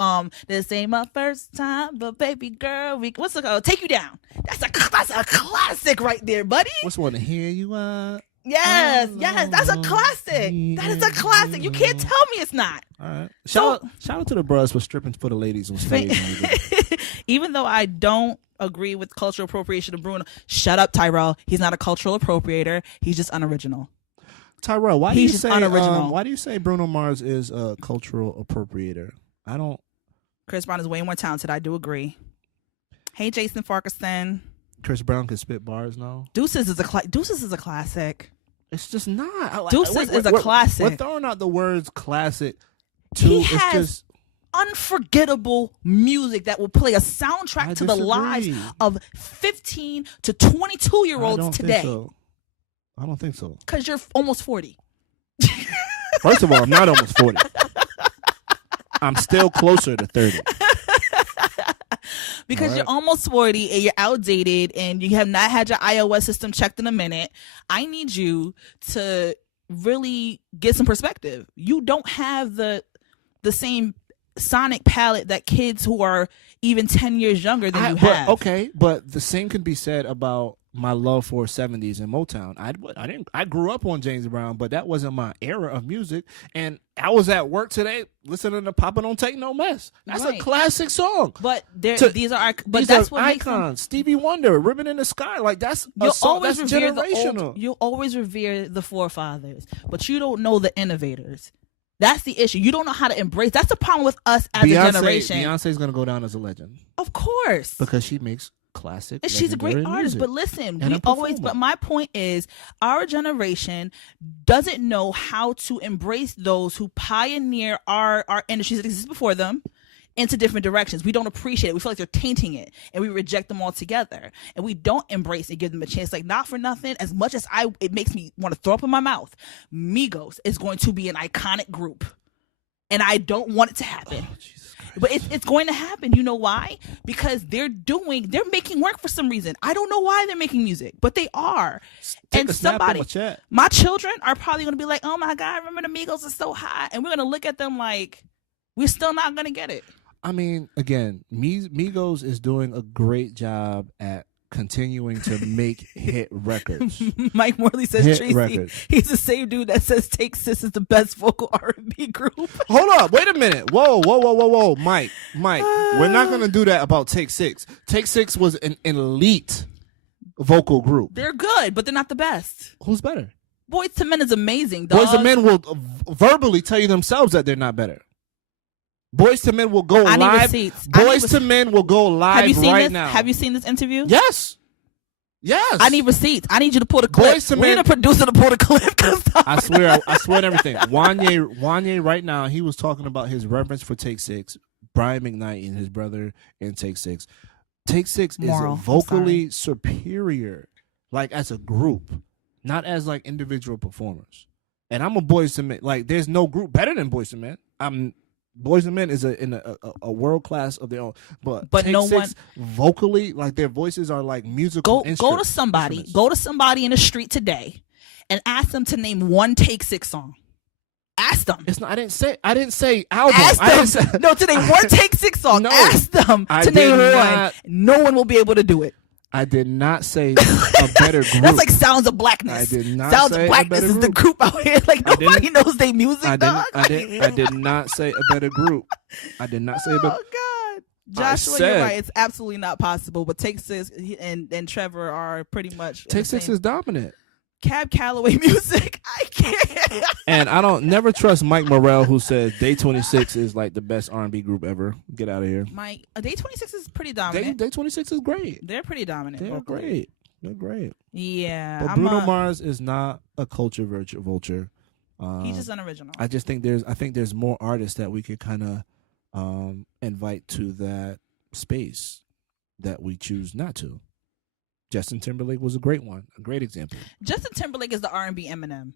This ain't my first time, but baby girl, what's it called? Take You Down. That's a classic right there, buddy. What's one? Here You Are. Yes, that's a classic. That is a classic. You can't tell me it's not. All right. Shout out to the bros for stripping for the ladies on stage. Even though I don't agree with cultural appropriation of Bruno, shut up, Tyrell. He's not a cultural appropriator. He's just unoriginal. Tyrell, why do unoriginal. You say Bruno Mars is a cultural appropriator? I don't. Chris Brown is way more talented. I do agree. Hey, Jason Farquharson. Chris Brown can spit bars now. Deuces is a classic. It's just not. Deuces is a classic. We're throwing out the words classic. He has unforgettable music that will play a soundtrack to the lives of 15 to 22-year-olds today. I don't think so. Because you're almost 40. First of all, I'm not almost 40. I'm still closer to 30. Because you're almost 40 and you're outdated and you have not had your iOS system checked in a minute. I need you to really get some perspective. You don't have the same sonic palette that kids who are even 10 years younger than you have. Okay, but the same can be said about my love for 70s and Motown. I grew up on James Brown, but that wasn't my era of music. And I was at work today listening to Papa Don't Take No Mess. That's a classic song. But these are that's what icons. Stevie Wonder, Ribbon in the Sky. Like that's a song that's generational. You'll always revere the forefathers, but you don't know the innovators. That's the issue. You don't know how to embrace. That's the problem with us as a generation. Beyonce's gonna go down as a legend. Of course, because she makes classic. And she's a great artist. But listen, but my point is, our generation doesn't know how to embrace those who pioneer our industries that exist before them into different directions. We don't appreciate it. We feel like they're tainting it, and we reject them altogether. And we don't embrace and give them a chance. Like, not for nothing, as much as it makes me want to throw up in my mouth, Migos is going to be an iconic group, and I don't want it to happen. But it's going to happen. You know why? Because they're making work for some reason. I don't know why they're making music, but they are. And my children are probably going to be like, oh my God, remember the Migos is so hot. And we're going to look at them like, we're still not going to get it. I mean, again, Migos is doing a great job at continuing to make hit records. Mike Morley says Tracy, he's the same dude that says Take Six is the best vocal R&B group. Hold up, wait a minute. Whoa. Mike, we're not going to do that about Take Six. Take Six was an elite vocal group. They're good, but they're not the best. Who's better? Boyz II Men is amazing, dog. Boyz II Men will verbally tell you themselves that they're not better. Boyz II Men will go live. Boyz II Men will go live now. Have you seen this interview? Yes. I need receipts. I need you to pull the clip. We need a producer to pull the clip. I swear on everything. Wanye right now, he was talking about his reverence for Take Six, Brian McKnight and his brother in Take Six. Take Six is vocally superior, like as a group, not as like individual performers. And I'm a Boyz II Men. Like, there's no group better than Boyz II Men. Boyz II Men is in a world class of their own, but Take no Six, one vocally, like their voices are like musical. Go to somebody in the street today, and ask them to name one Take Six song. Ask them. I didn't say album. Ask them. No, to name one Take Six song. No, ask them to name one. No one will be able to do it. I did not say a better group. That's like Sounds of Blackness. I did not Sounds say of Blackness a better is group. the group out here. Like, nobody knows their music, dog. I did not say a better group. I did not say a better. Oh God, Joshua, you're right. It's absolutely not possible. But Take Six and Trevor are pretty much Take Six is dominant. Cab Calloway music. I can't. And I don't never trust Mike Morrell, who says Day 26 is like the best R&B group ever. Get out of here. Mike, Day 26 is pretty dominant. Day 26 is great. They're pretty dominant. They're great. They're great. Yeah. But Bruno Mars is not a culture vulture. He's just unoriginal. I think there's more artists that we could kind of invite to that space that we choose not to. Justin Timberlake was a great one, a great example. Justin Timberlake is the R&B Eminem.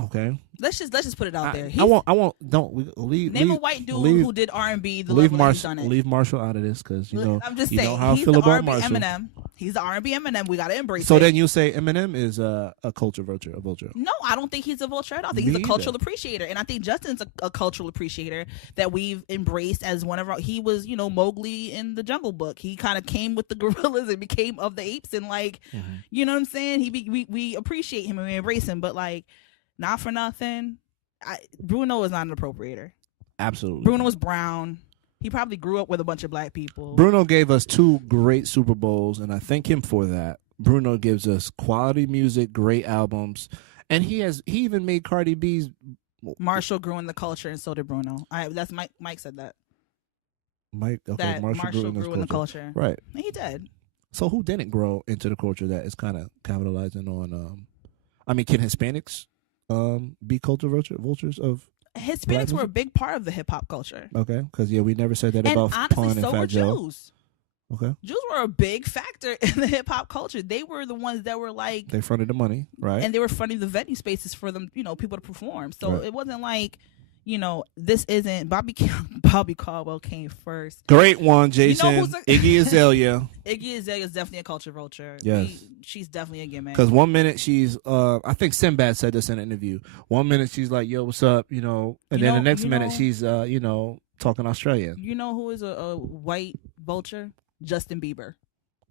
Okay. Let's just put it out there. I won't. Don't leave. Name a white dude who did R&B. Leave Marshall out of this because I'm just saying, know how he's I feel the about R&B Marshall. Eminem. He's the R&B Eminem. We gotta embrace it. So then you say Eminem is a culture vulture, a vulture? No, I don't think he's a vulture at all. I think he's a cultural appreciator, and I think Justin's a cultural appreciator that we've embraced as one of our. He was, Mowgli in the Jungle Book. He kind of came with the gorillas and became of the apes, and you know what I'm saying. We appreciate him and we embrace him, but not for nothing, Bruno is not an appropriator. Absolutely. Bruno was brown. He probably grew up with a bunch of black people. Bruno gave us 2 great Super Bowls, and I thank him for that. Bruno gives us quality music, great albums, and he even made Cardi B's. Marshall grew in the culture, and so did Bruno. That's Mike. Mike said that. Mike, okay. That Marshall grew in the culture, right? And he did. So who didn't grow into the culture that is kind of capitalizing on? Can Hispanics be culture vultures of? Hispanics were a big part of the hip hop culture. Okay, because we never said that about Pun and Fat Joe. Jews. Okay, Jews were a big factor in the hip hop culture. They were the ones that were they fronted the money, right? And they were fronting the venue spaces for them, people to perform. So It wasn't this isn't Bobby Caldwell came first. Great one, Jason. Iggy Azalea. Iggy Azalea is definitely a culture vulture. Yes. She's definitely a gimmick. Because one minute she's, I think Sinbad said this in an interview. One minute she's like, "Yo, what's up?" And then the next minute she's, talking Australian. You know who is a white vulture? Justin Bieber.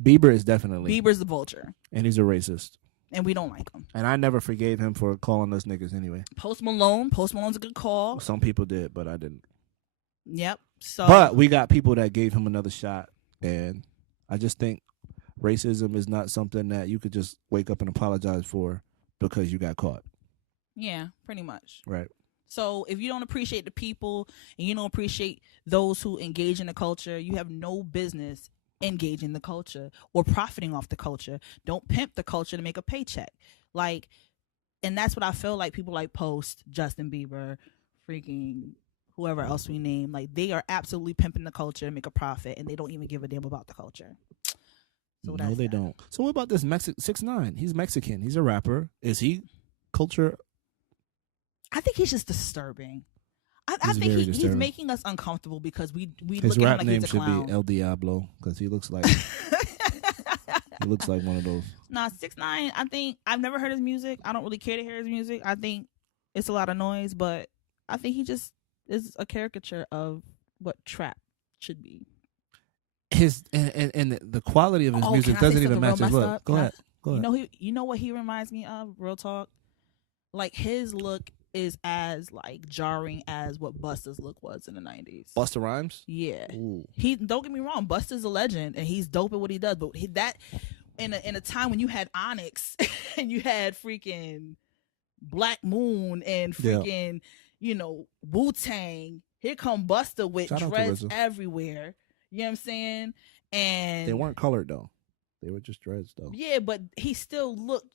Bieber is definitely. Bieber's the vulture, And he's a racist. and we don't like him. And I never forgave him for calling us niggas anyway. Post Malone's a good call. Some people did, but I didn't. Yep. So, But we got people that gave him another shot, and I just think racism is not something that you could just wake up and apologize for because you got caught. yeah, pretty much. Right. So if you don't appreciate the people and you don't appreciate those who engage in the culture, you have no business engaging the culture or profiting off the culture. Don't pimp the culture to make a paycheck. Like, and that's what I feel like people like Post, Justin Bieber, freaking whoever else we name, like they are absolutely pimping the culture to make a profit, and they don't even give a damn about the culture. So No, they don't. So what about this 6ix9ine? He's Mexican. He's a rapper. Is he culture? I think he's just disturbing. I He's think very he's disturbing. making us uncomfortable because we His look at rap him like name he's a should clown. be El Diablo because he looks like he looks like one of those. Nah, 6ix9ine, I think I've never heard his music. I don't really care to hear his music. I think it's a lot of noise, but I think he just is a caricature of what trap should be. His and the quality of his music can I say doesn't even something real match his messed look. up? Go Can I- ahead. Go ahead. You know what he reminds me of? Real talk. Like his look is as like jarring as what Busta's look was in the 90s. Busta Rhymes? Yeah. Ooh. He don't get me wrong, Busta's a legend and he's dope at what he does, but that in a time when you had Onyx and you had freaking Black Moon and freaking Wu-Tang, here come Busta with Shout out to dreads RZA. everywhere. You know what I'm saying? And They weren't colored though. They were just dreads though. yeah, but he still looked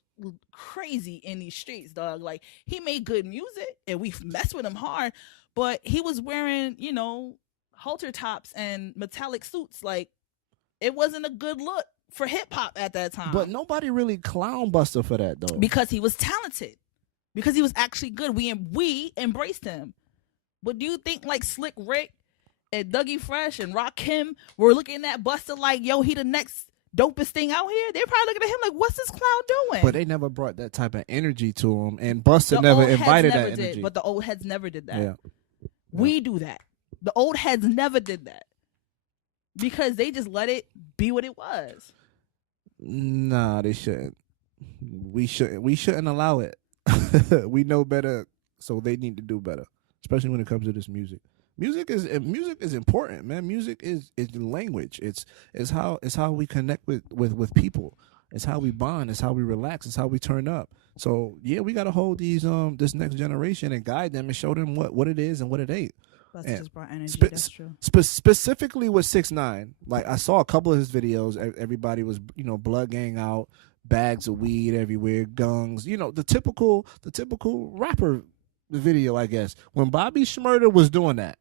crazy in these streets, dog. Like he made good music and we messed with him hard, but he was wearing, halter tops and metallic suits. Like it wasn't a good look for hip hop at that time. But nobody really clown Busta for that though. Because he was talented. Because he was actually good. We embraced him. But do you think like Slick Rick and Dougie Fresh and Rakim were looking at Busta like, yo, he the next dopest thing out here? They're probably looking at him like, what's this clown doing? But they never brought that type of energy to him, and Busta The never old heads invited never that did, energy. but the old heads never did that. Yeah. We do that. The old heads never did that. Because they just let it be what it was. Nah, they shouldn't. We shouldn't allow it. We know better, so they need to do better, especially when it comes to this music. Music is important, man. Music is language. It's how we connect with people. It's how we bond. It's how we relax. It's how we turn up. So yeah, we gotta hold these this next generation and guide them and show them what it is and what it ain't. That's And just brought energy. That's true. Specifically with 6ix9ine, like I saw a couple of his videos. Everybody was blood gang out, bags of weed everywhere, guns. The typical rapper video, I guess. When Bobby Shmurda was doing that,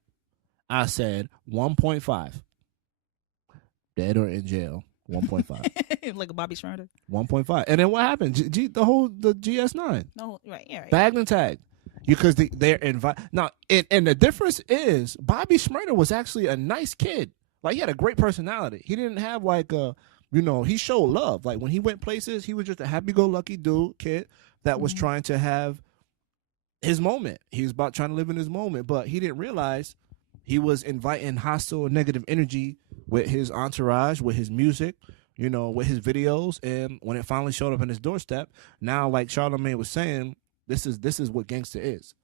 I said 1.5. Dead or in jail. 1.5. Like a Bobby Shmurda. 1.5. And then what happened? The GS9. No, right, yeah, right. Bagged and tagged. Because they're now, and the difference is Bobby Shmurda was actually a nice kid. Like he had a great personality. He didn't have like he showed love. Like when he went places, he was just a happy-go-lucky kid that was trying to have his moment. He was about trying to live in his moment, but he didn't realize he was inviting hostile and negative energy with his entourage, with his music, with his videos. And when it finally showed up on his doorstep, now like Charlamagne was saying, this is what gangster is.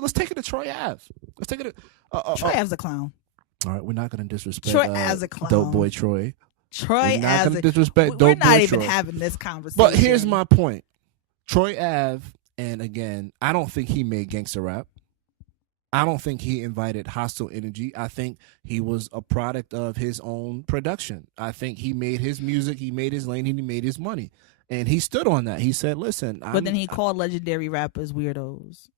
Let's take it to Troy Ave. Let's take it to Troy Ave's a clown. All right, we're not gonna disrespect Troy as a clown. dope boy Troy. Troy We're not as gonna a disrespect We're dope not boy even Troy. having this conversation. But here's my point. Troy Ave, and again, I don't think he made gangster rap. I don't think he invited hostile energy. I think he was a product of his own production. I think he made his music, he made his lane, and he made his money. And he stood on that. He said, listen. But then he called legendary rappers weirdos.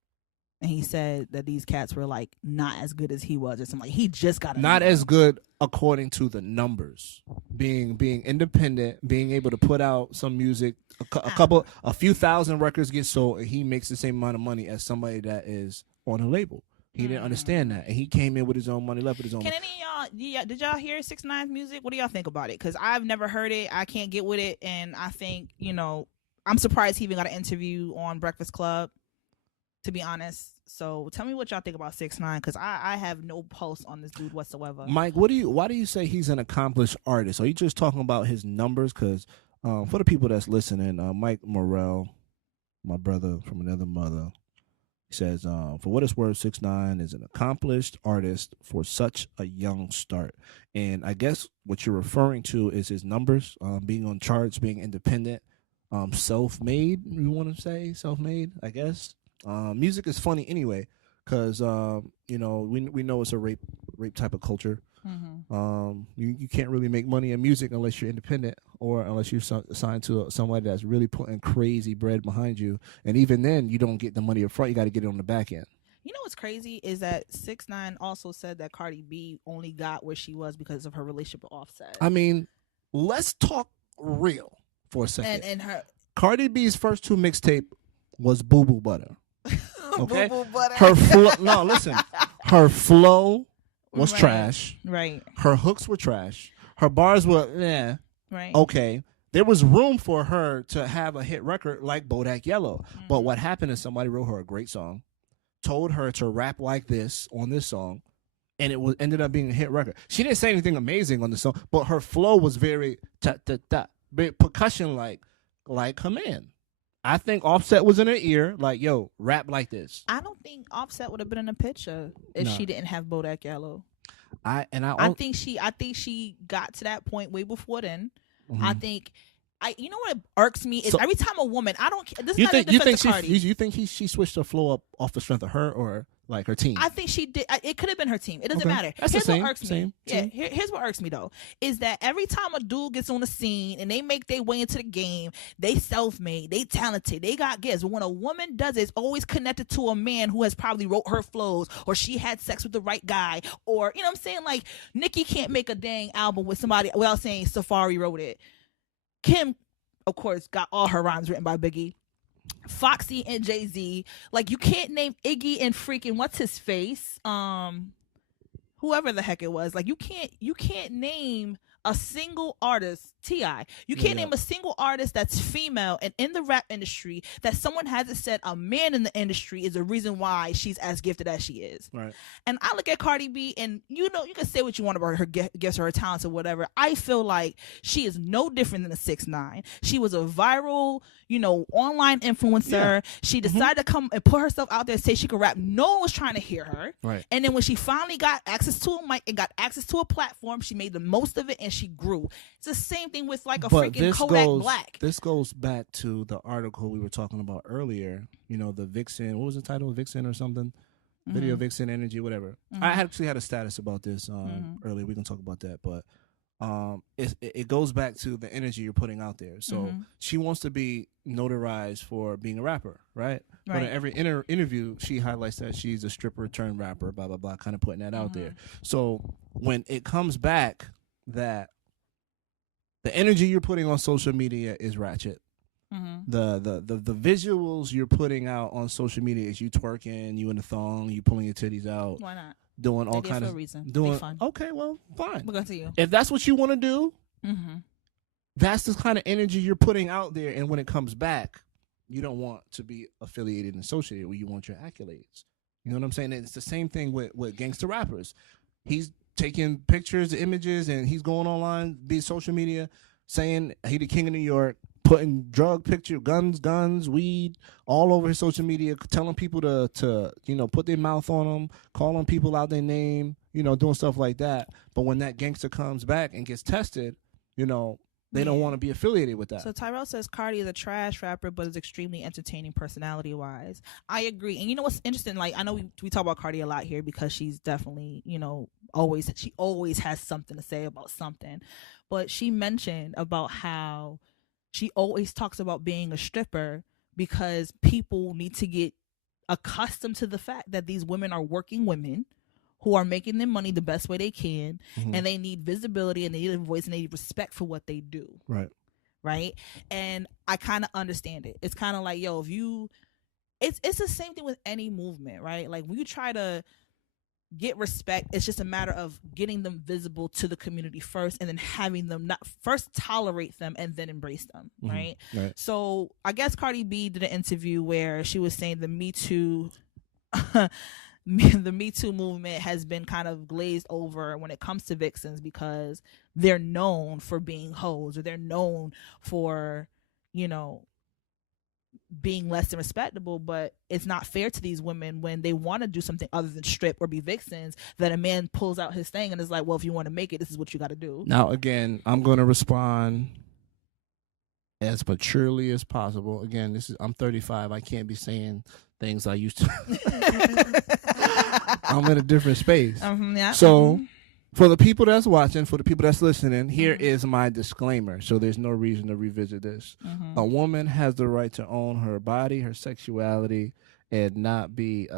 And he said that these cats were like not as good as he was or something. Like he just got not as good according to the numbers. Being independent, being able to put out some music, a few thousand records get sold, and he makes the same amount of money as somebody that is on a label. He didn't understand that, and he came in with his own money, left with his own. Can any of y'all? Did y'all hear 6ix9ine's music? What do y'all think about it? Because I've never heard it. I can't get with it, and I think I'm surprised he even got an interview on Breakfast Club. to be honest. So tell me what y'all think about 6ix9ine, because I have no pulse on this dude whatsoever. Mike, why do you say he's an accomplished artist? Are you just talking about his numbers? Because for the people that's listening, Mike Morrell, my brother from another mother, he says, for what it's worth, 6ix9ine is an accomplished artist for such a young start. And I guess what you're referring to is his numbers, being on charts, being independent, self-made, you want to say? Self-made, I guess. Music is funny anyway, because, we know it's a rape type of culture. Mm-hmm. You can't really make money in music unless you're independent or unless you're signed to somebody that's really putting crazy bread behind you. And even then, you don't get the money up front. You got to get it on the back end. You know what's crazy is that 6ix9ine also said that Cardi B only got where she was because of her relationship with Offset. I mean, let's talk real for a second. And her Cardi B's first 2 mixtape was Boo Boo Butter. Okay, Boo Boo Butter. Her flow. No, listen. Her flow was trash. Right. Her hooks were trash. Her bars were Right. okay. There was room for her to have a hit record like Bodak Yellow. Mm-hmm. But what happened is somebody wrote her a great song, told her to rap like this on this song, and it ended up being a hit record. She didn't say anything amazing on the song, but her flow was very very percussion like command. I think Offset was in her ear, like, yo, rap like this. I don't think Offset would have been in the picture if she didn't have Bodak Yellow. I think she got to that point way before then. Mm-hmm. I think you know what irks me is every time a woman, I don't care. This is not a defense of Cardi. You think she switched her flow up off the strength of her or like her team? I think she did. It could have been her team. It doesn't matter. That's here's the same, what irks me. Yeah, here's what irks me though is that every time a dude gets on the scene and they make their way into the game, they self-made, they talented, they got gifts. But when a woman does it, it's always connected to a man who has probably wrote her flows, or she had sex with the right guy, or you know what I'm saying. Like Nicki can't make a dang album with somebody without saying Safari wrote it. Kim, of course, got all her rhymes written by Biggie. Foxy and Jay-Z. Like, you can't name Iggy and freaking what's his face? Whoever the heck it was. Like, you can't name a single artist, T.I. You can't name a single artist that's female and in the rap industry that someone hasn't said a man in the industry is the reason why she's as gifted as she is. Right. And I look at Cardi B, and you can say what you want about her gifts or her talents or whatever. I feel like she is no different than a 6ix9ine. She was a viral, online influencer. Yeah. She decided to come and put herself out there and say she could rap. No one was trying to hear her. Right. And then when she finally got access to a mic and got access to a platform, she made the most of it and she grew. It's the same thing with like a freaking Kodak Black. This goes back to the article we were talking about earlier. The Vixen. What was the title? Vixen or something? Mm-hmm. Video Vixen Energy, whatever. Mm-hmm. I actually had a status about this earlier. We can talk about that, but it goes back to the energy you're putting out there. So she wants to be notarized for being a rapper, right? But in every interview, she highlights that she's a stripper turned rapper, blah, blah, blah, kind of putting that out there. So when it comes back that the energy you're putting on social media is ratchet. The visuals you're putting out on social media is you twerking, you in the thong, you pulling your titties out. Why not? Doing all kinds of reason. Doing fun. Okay, well, fine. We're gonna see you. If that's what you want to do, that's the kind of energy you're putting out there. And when it comes back, you don't want to be affiliated and associated with. You want your accolades. You know what I'm saying? And it's the same thing with gangster rappers. He's taking pictures, images, and he's going online, be social media, saying he the king of New York, putting drug picture, guns, weed all over his social media, telling people to put their mouth on them, calling people out their name, doing stuff like that. But when that gangster comes back and gets tested, they don't want to be affiliated with that. So Tyrell says Cardi is a trash rapper, but is extremely entertaining personality-wise. I agree. And you know what's interesting? Like, I know we talk about Cardi a lot here because she's definitely, she always has something to say about something. But she mentioned about how she always talks about being a stripper because people need to get accustomed to the fact that these women are working women who are making their money the best way they can, and they need visibility and they need a voice and they need respect for what they do. Right. And I kind of understand it. It's kind of like, yo, if you, it's the same thing with any movement, right? Like when you try to get respect. It's just a matter of getting them visible to the community first, and then having them not first tolerate them and then embrace them, right? So I guess Cardi B did an interview where she was saying the Me Too the Me Too movement has been kind of glazed over when it comes to vixens, because they're known for being hoes, or they're known for, you know, being less than respectable. But it's not fair to these women when they want to do something other than strip or be vixens, that a man pulls out his thing and is like, well, if you want to make it, this is what you got to do. Now, again, I'm going to respond as maturely as possible. Again, I'm 35. I can't be saying things I used to. I'm in a different space. So for the people that's watching, for the people that's listening, here is my disclaimer. So there's no reason to revisit this. A woman has the right to own her body, her sexuality, and not be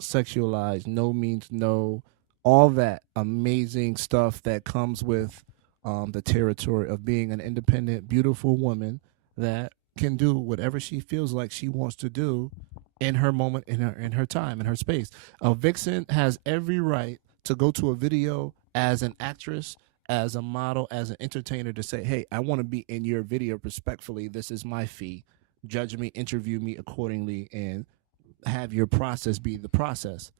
sexualized. No means no. All that amazing stuff that comes with the territory of being an independent, beautiful woman that can do whatever she feels like she wants to do in her moment, in her time, in her space. A vixen has every right to go to a video as an actress, as a model, as an entertainer, to say, hey, I want to be in your video respectfully. This is my fee. Judge me, interview me accordingly, and have your process be the process.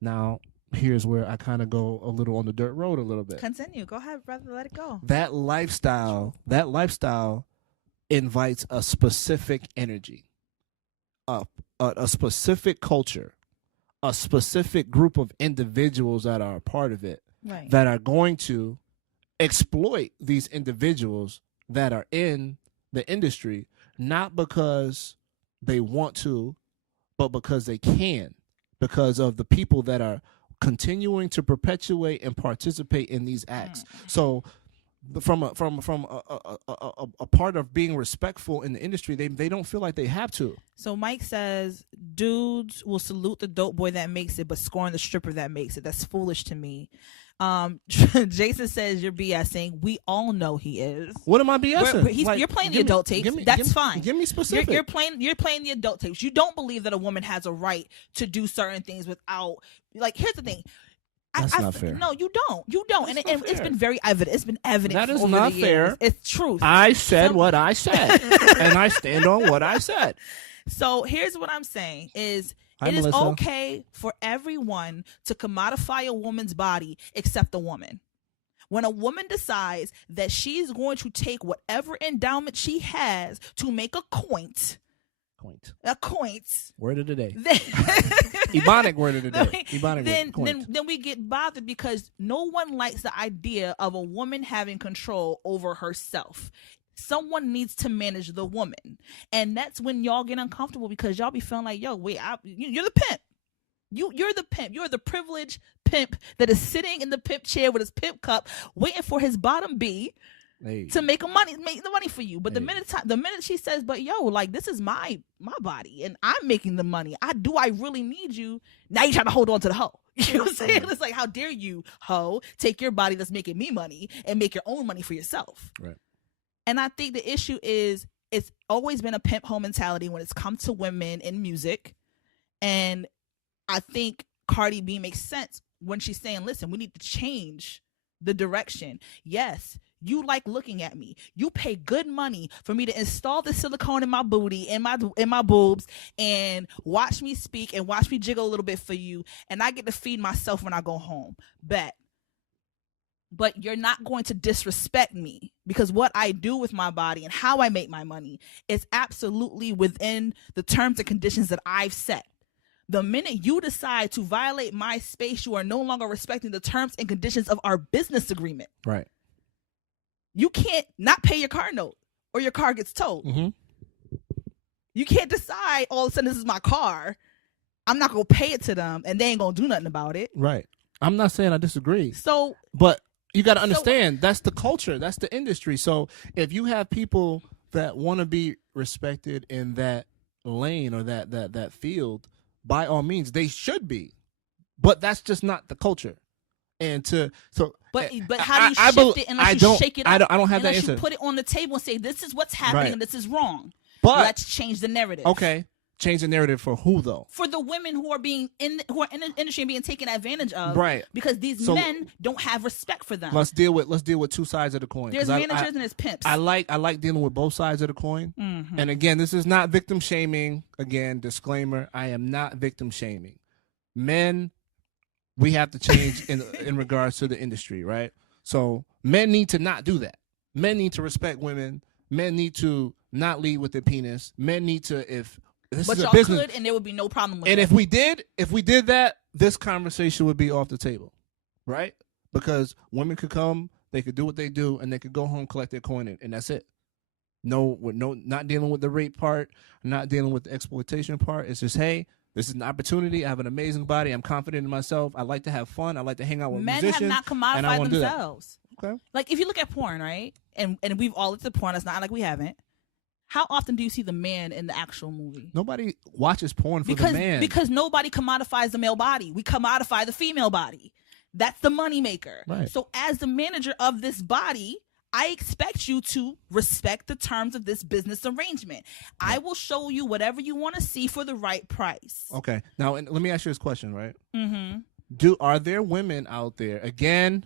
Now, here's where I kind of go a little on the dirt road a little bit. Continue. Go ahead, brother. Let it go. That lifestyle invites a specific energy, a specific culture, a specific group of individuals that are a part of it, that are going to exploit these individuals that are in the industry, not because they want to, but because they can, because of the people that are continuing to perpetuate and participate in these acts. So from a part of being respectful in the industry, they don't feel like they have to. So Mike says dudes will salute the dope boy that makes it, but scorn the stripper that makes it. That's foolish to me. Jason says you're BSing. We all know he is. What am I BSing? You're playing the adult tapes. That's fine. Give me specific. You're playing the adult tapes. You don't believe that a woman has a right to do certain things without. Like, here's the thing. That's not fair. No, you don't. You don't. And it's been very evident. It's been evident. That is over not the years. fair. It's truth. I said what I said, and I stand on what I said. So here's what I'm saying is, it is okay for everyone to commodify a woman's body except the woman. When a woman decides that she's going to take whatever endowment she has to make a coint. Word of the day. Ebonic word of the day. Then we get bothered because no one likes the idea of a woman having control over herself. Someone needs to manage the woman, and that's when y'all get uncomfortable, because y'all be feeling like, yo, wait, you're the pimp. You're the pimp. You're the privileged pimp that is sitting in the pimp chair with his pimp cup, waiting for his bottom B to make the money for you. But the minute she says, but yo, like, this is my body and I'm making the money. I really need you. Now you trying to hold on to the hoe. You know what I'm saying? It's like, how dare you, hoe, take your body that's making me money and make your own money for yourself. Right. And I think the issue is, it's always been a pimp hoe mentality when it's come to women in music. And I think Cardi B makes sense when she's saying, listen, we need to change the direction. Yes, you like looking at me. You pay good money for me to install the silicone in my booty, in my boobs, and watch me speak and watch me jiggle a little bit for you. And I get to feed myself when I go home. Bet. But you're not going to disrespect me, because what I do with my body and how I make my money is absolutely within the terms and conditions that I've set. The minute you decide to violate my space, you are no longer respecting the terms and conditions of our business agreement. Right. You can't not pay your car note or your car gets towed. You can't decide all of a sudden, this is my car, I'm not going to pay it to them and they ain't going to do nothing about it. Right. I'm not saying I disagree. So, but you got to understand, that's the culture. That's the industry. So if you have people that want to be respected in that lane or that field, by all means, they should be. But that's just not the culture. And but how do you shift it unless you shake it up? I don't have that answer. Unless you put it on the table and say, this is what's happening and this is wrong. But let's change the narrative. Okay. change the narrative for who though? For the women who are in the industry and being taken advantage of, right? Because these men don't have respect for them. Let's deal with two sides of the coin. There's managers and there's pimps. I like dealing with both sides of the coin. And again, this is not victim shaming. Again, disclaimer: I am not victim shaming. Men, we have to change in regards to the industry, right? So men need to not do that. Men need to respect women. Men need to not lead with their penis. Men need to but y'all could, and there would be no problem with it. And if we did that, this conversation would be off the table, right? Because women could come, they could do what they do, and they could go home, collect their coin, and that's it. Not dealing with the rape part, not dealing with the exploitation part. It's just, hey, this is an opportunity. I have an amazing body. I'm confident in myself. I like to have fun. I like to hang out with musicians. Men have not commodified themselves. Okay. Like if you look at porn, right? And we've all looked at porn. It's not like we haven't. How often do you see the man in the actual movie? Nobody watches porn for the man. Because nobody commodifies the male body. We commodify the female body. That's the moneymaker. Right. So as the manager of this body, I expect you to respect the terms of this business arrangement. I will show you whatever you want to see for the right price. Okay. Now, let me ask you this question, right? Mm-hmm. Are there women out there, again,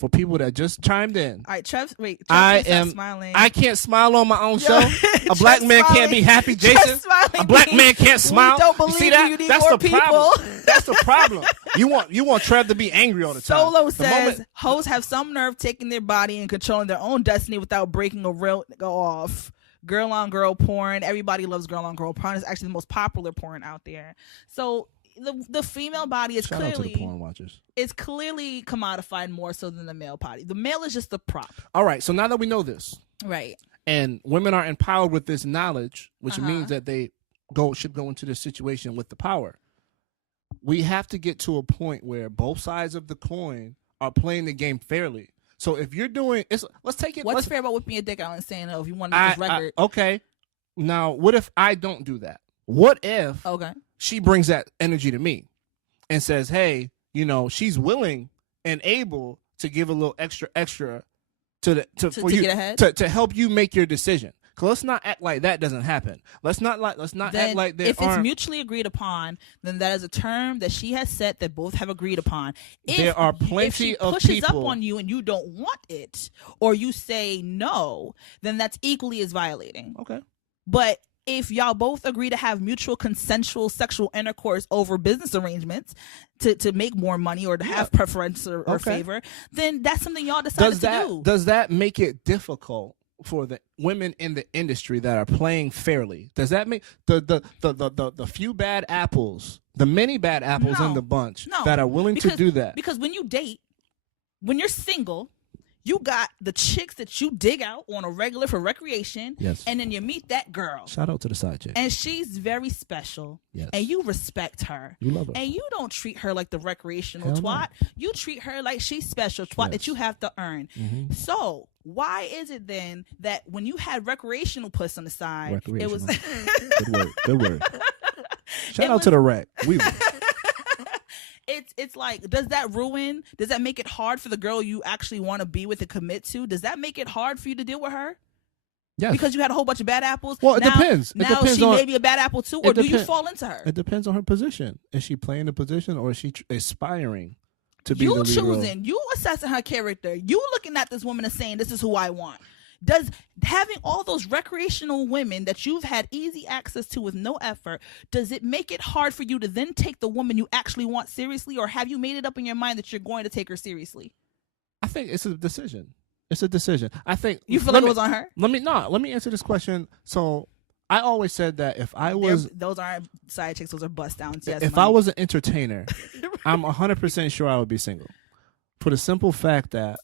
for people that just chimed in? All right, Trev, smiling. I can't smile on my own show. A black man can't be happy, Jason. A black man can't smile. We don't believe you see that? You need That's more the people. problem. That's the problem. You want Trev to be angry all the time. Solo says hoes have some nerve taking their body and controlling their own destiny without breaking a real go off. Girl on girl porn. Everybody loves girl on girl porn. It's actually the most popular porn out there. So the female body is Shout out to the porn watchers. It's clearly commodified more so than the male body. The male is just the prop. All right. So now that we know this, right, and women are empowered with this knowledge, which means that they should go into this situation with the power. We have to get to a point where both sides of the coin are playing the game fairly. So if you're doing, let's take it. What's fair about whipping your dick out and saying, "Oh, if you want to make this record?" Okay. Now, what if I don't do that? What if she brings that energy to me and says, "Hey, she's willing and able to give a little extra to get ahead? to help you make your decision." Cause let's not act like that doesn't happen. Let's not act like if it's mutually agreed upon, then that is a term that she has set that both have agreed upon. There are plenty of people. If she pushes up on you and you don't want it, or you say no, then that's equally as violating. Okay. But if y'all both agree to have mutual consensual sexual intercourse over business arrangements to make more money or to have preference or favor, then that's something y'all decided to do. Does that make it difficult for the women in the industry that are playing fairly? Does that make the few bad apples, the many bad apples in the bunch that are willing to do that? Because when you date, when you're single, you got the chicks that you dig out on a regular for recreation. Yes. And then you meet that girl. Shout out to the side chick. And she's very special. Yes. And you respect her. You love her. And you don't treat her like the recreational twat. No. You treat her like she's special twat that you have to earn. Mm-hmm. So why is it then that when you had recreational puss on the side, it was Good word. Shout out to the rec. It's like, does that make it hard for the girl you actually want to be with and commit to? Does that make it hard for you to deal with her? Yes. Because you had a whole bunch of bad apples? Well, it depends. Now she may be a bad apple too, or do you fall into her? It depends on her position. Is she playing the position or is she aspiring to be the lead role? You assessing her character. You looking at this woman and saying, this is who I want. Does having all those recreational women that you've had easy access to with no effort, does it make it hard for you to then take the woman you actually want seriously, or have you made it up in your mind that you're going to take her seriously? I think it's a decision. I think you feel like it was on her. Let me answer this question. So I always said that if I was those aren't side chicks, those are bust downs. Yes, if I was an entertainer, I'm 100% sure I would be single, for the simple fact that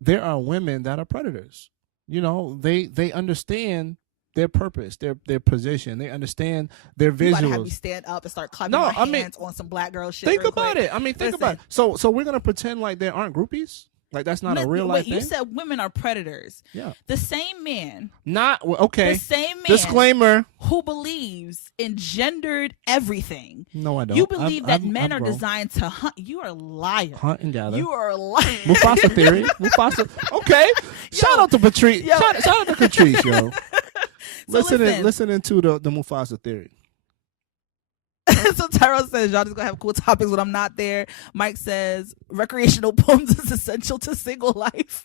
there are women that are predators. They understand their purpose, their position. They understand their visuals. You gotta have me stand up and start clapping my hands on some black girl shit. Think about it. Think about it. So we're gonna pretend like there aren't groupies. Like that's not a real life thing. You said women are predators. Yeah. The same man. The same man. Disclaimer. Who believes in gendered everything? No, I don't. You believe that men are designed to hunt. You are a liar. Hunt and gather. You are a liar. Mufasa theory. Okay. Shout out to Patrice. Shout out to Patrice, yo. Listening to the Mufasa theory. So Tyrell says, y'all just gonna have cool topics when I'm not there. Mike says, recreational poems is essential to single life.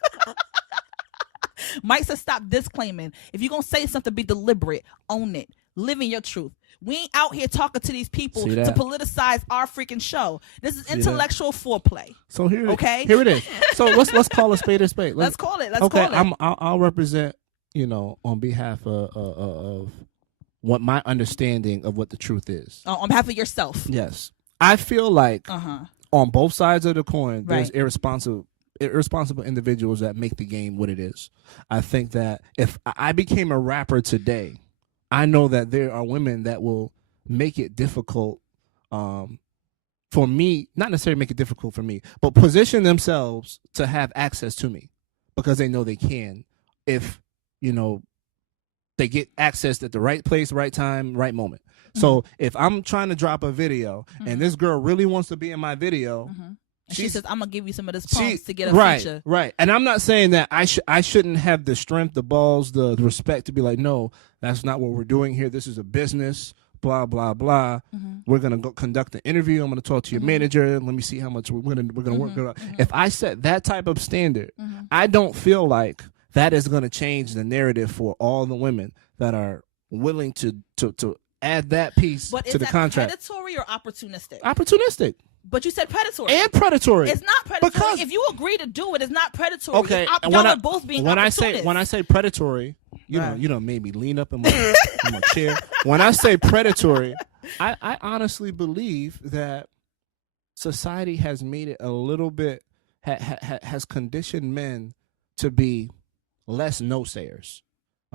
Mike says, stop disclaiming. If you're gonna say something, be deliberate. Own it. Live in your truth. We ain't out here talking to these people to politicize our freaking show. This is intellectual foreplay. So here it is. So let's call a spade a spade. Let's call it. I'll represent, on behalf of what my understanding of what the truth is. On behalf of yourself. Yes. I feel like on both sides of the coin, there's irresponsible individuals that make the game what it is. I think that if I became a rapper today, I know that there are women that will make it difficult for me, not necessarily make it difficult for me, but position themselves to have access to me because they know they can if, they get access at the right place, right time, right moment. So if I'm trying to drop a video and this girl really wants to be in my video, and she says, I'm going to give you some of this pumps to get a feature. Right. And I'm not saying that I shouldn't have the strength, the balls, the respect to be like, no, that's not what we're doing here. This is a business, blah, blah, blah. We're going to go conduct an interview. I'm going to talk to your manager. Let me see how much we're going to work it out. If I set that type of standard, I don't feel like that is going to change the narrative for all the women that are willing to add that piece to the contract. But is that predatory or opportunistic? Opportunistic. But you said predatory. And predatory. It's not predatory. Because if you agree to do it, it's not predatory. Okay. Y'all are both being opportunists. When I say predatory, you know, made me lean up in my chair. When I say predatory, I honestly believe that society has made it a little bit, has conditioned men to be less no-sayers.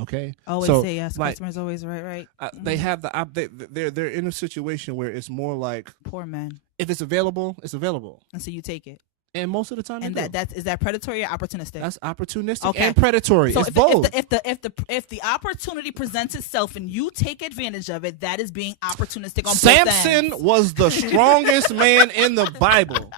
Okay. Always say yes. Customers always right. They have they're in a situation where it's more like poor men. If it's available, it's available, and so you take it. And most of the time, and is that predatory or opportunistic? That's opportunistic and predatory. So it's both. If the opportunity presents itself and you take advantage of it, that is being opportunistic on both ends. Samson was the strongest man in the Bible.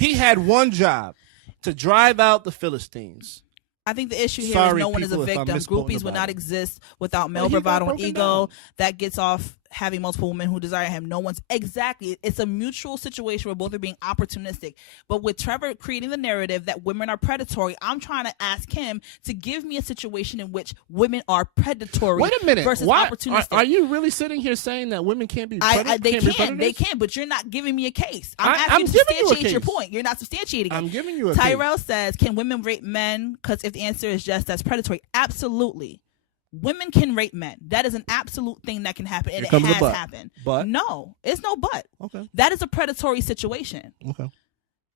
He had one job: to drive out the Philistines. I think the issue here is no one is a victim. Groupies would not exist without male bravado and ego. That gets off having multiple women who desire him. No one's exactly. It's a mutual situation where both are being opportunistic. But with Trevor creating the narrative that women are predatory, I'm trying to ask him to give me a situation in which women are predatory. Wait a minute. Versus opportunistic. Are you really sitting here saying that women can't be predators? They can, but you're not giving me a case. I'm asking you to substantiate your point. You're not substantiating it. I'm giving you a Tyrell case. says, can women rape men? Because if the answer is yes, that's predatory. Absolutely. Women can rape men. That is an absolute thing that can happen, and it has happened. But no, it's no but. Okay. That is a predatory situation. Okay.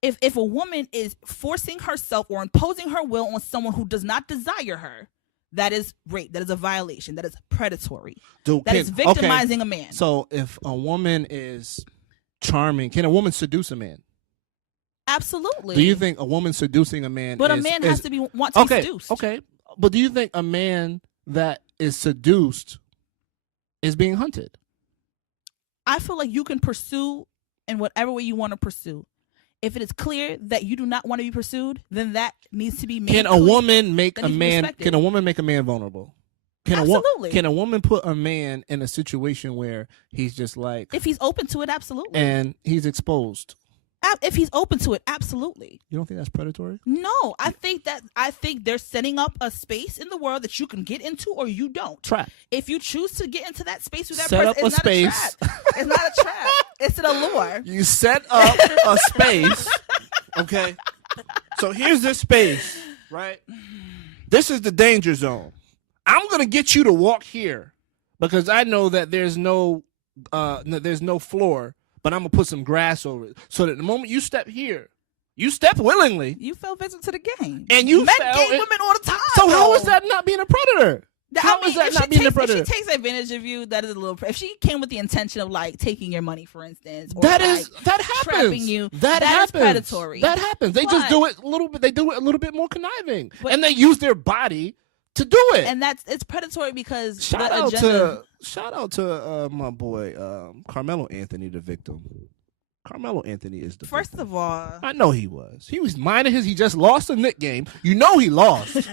If a woman is forcing herself or imposing her will on someone who does not desire her, that is rape. That is a violation. That is predatory. That is victimizing a man. So if a woman is charming, can a woman seduce a man? Absolutely. Do you think a woman seducing a man? But a man has to want to be seduced. Okay. But do you think a man that is seduced is being hunted? I feel like you can pursue in whatever way you want to pursue. If it is clear that you do not want to be pursued, then that needs to be made Can a woman make a man vulnerable? Absolutely. Can a woman put a man in a situation where he's just like, if he's open to it, absolutely. And he's exposed? If he's open to it, absolutely. You don't think that's predatory? No, I think they're setting up a space in the world that you can get into or you don't. Trap. If you choose to get into that space with that person, it's not a trap. It's not a trap. It's an allure. You set up a space. Okay. So here's this space, right? This is the danger zone. I'm gonna get you to walk here because I know that there's no floor. But I'm going to put some grass over it. So that the moment you step here, you step willingly. You fell victim to the game. And you men game women all the time. So how is that not being a predator? How is that not being a predator? If she takes advantage of you, that is a little. If she came with the intention of like taking your money, for instance, or that happens. Trapping you, that is predatory. That happens. They just do it a little bit. They do it a little bit more conniving, and they use their body to do it. And it's predatory because shout out to my boy Carmelo Anthony, the victim. Carmelo Anthony is the First victim. of all, I know he was. He was minding he just lost a Knick game. You know he lost.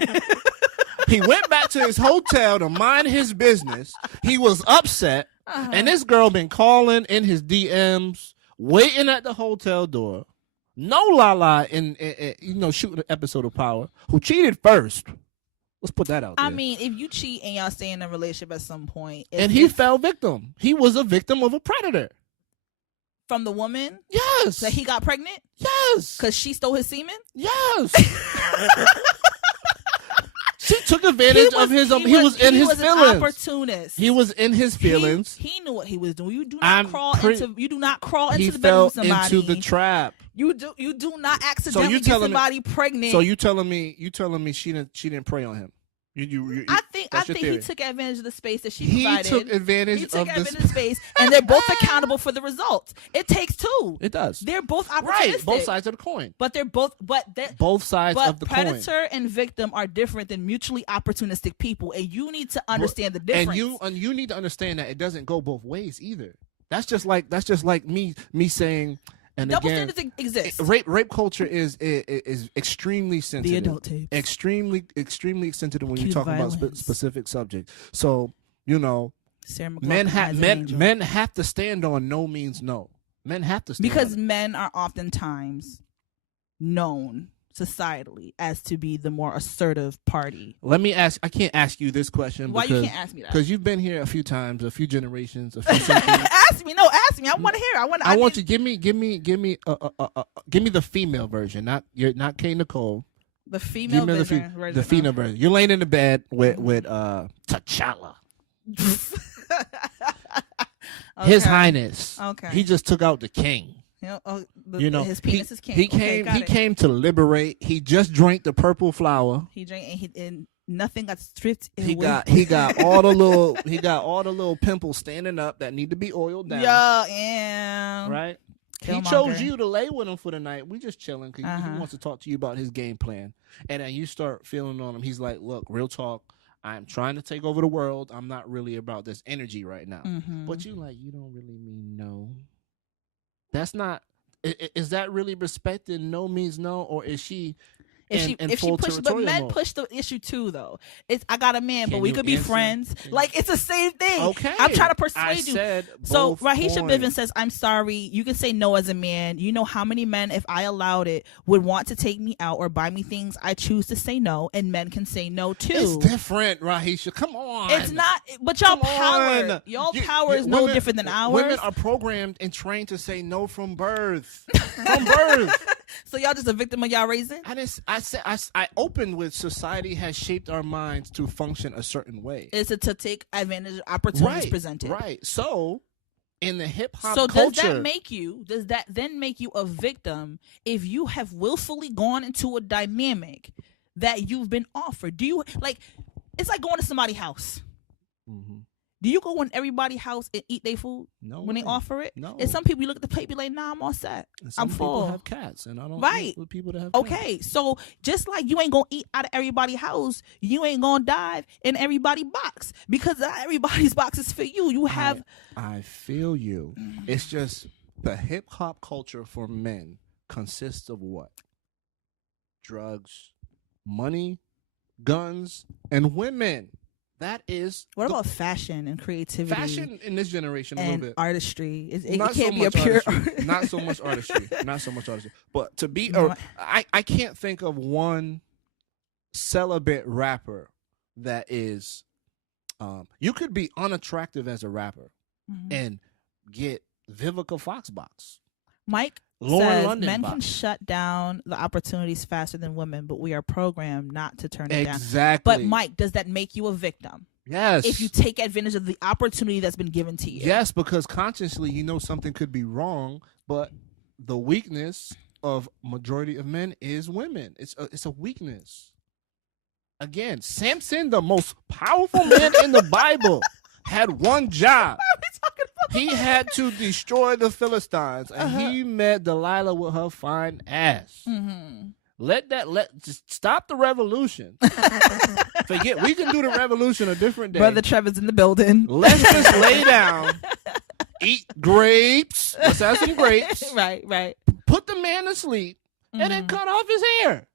He went back to his hotel to mind his business. He was upset. And this girl been calling in his DMs, waiting at the hotel door. No Lala in shooting an episode of Power, who cheated first. Let's put that out there. I mean, if you cheat and y'all stay in a relationship at some point. And he fell victim. He was a victim of a predator. From the woman? Yes. That he got pregnant? Yes. Because she stole his semen? Yes. She took advantage of his. He was in his feelings. An opportunist. He was in his feelings. He knew what he was doing. You do not crawl into the bedroom fell of somebody. Into the trap. You do not accidentally get somebody pregnant. So you telling me she didn't prey on him? I think he took advantage of the space that she provided. He took advantage of the space, and they're both accountable for the results. It takes two. It does. They're both opportunistic. Right, both sides of the coin. But they're both sides of the coin. But predator and victim are different than mutually opportunistic people, and you need to understand the difference. And you need to understand that it doesn't go both ways either. That's just like me saying. And double again, standards exist. Rape culture is extremely sensitive. The adult tapes. Extremely sensitive when you talk violence. about specific subjects. So men have to stand on no means no. Men have to stand because on men are oftentimes known societally as to be the more assertive party. Let me ask. I can't ask you this question. Why you can't ask me that? Because you've been here a few times, a few generations, a few centuries. Ask me. I want to hear. I want you give me the female version, not K. Nicole. The female version. The female version. You're laying in the bed with T'Challa. His Highness. Okay. He just took out the king. His penis is king. He came to liberate. He just drank the purple flower. He drank and nothing got stripped. He got all the little pimples standing up that need to be oiled down. Yeah. Right. Killmonger. He chose you to lay with him for the night. We just chilling because he wants to talk to you about his game plan. And then you start feeling on him. He's like, "Look, real talk. I'm trying to take over the world. I'm not really about this energy right now." Mm-hmm. But you don't really mean no. That's not. Is that really respecting no means no, or is she? If she push, but men push the issue too, though. I got a man, but we could be friends. Like it's the same thing. Okay, I'm trying to persuade you. So Rahisha Bivens says, "I'm sorry. You can say no as a man. You know how many men, if I allowed it, would want to take me out or buy me things. I choose to say no, and men can say no too. It's different, Rahisha. Come on. It's not. But y'all power is no different than ours. Women are programmed and trained to say no from birth. From birth. So y'all just a victim of y'all raising? I opened with society has shaped our minds to function a certain way. It's to take advantage of opportunities presented. Right. So in the hip hop culture, does that then make you a victim if you have willfully gone into a dynamic that you've been offered? Do you it's like going to somebody's house. Mm-hmm. Do you go in everybody's house and eat their food when they offer it? No. And some people, you look at the plate, be like, "Nah, I'm all set. I'm full." People have cats, and I don't eat with people that have Okay, cats. so just like you ain't gonna eat out of everybody's house, you ain't gonna dive in everybody's box because not everybody's box is for you. You have. I feel you. It's just the hip hop culture for men consists of what? Drugs, money, guns, and women. That is. What about fashion and creativity? Fashion in this generation a and little bit. Artistry. It not can't so be a pure. Not so much artistry. Not so much artistry. But to be, I can't think of one celibate rapper that is. You could be unattractive as a rapper and get Vivica Fox box. Mike says men can shut down the opportunities faster than women, but we are programmed not to turn it down. Exactly. But Mike, does that make you a victim? Yes. If you take advantage of the opportunity that's been given to you. Yes, because consciously you know something could be wrong, but the weakness of majority of men is women. It's a weakness. Again, Samson, the most powerful man in the Bible, had one job. He had to destroy the Philistines, and he met Delilah with her fine ass. Mm-hmm. Just stop the revolution. Forget, we can do the revolution a different day. Brother Trevor's in the building. Let's just lay down, eat grapes. Let's have some grapes. Right. Put the man to sleep, and then cut off his hair.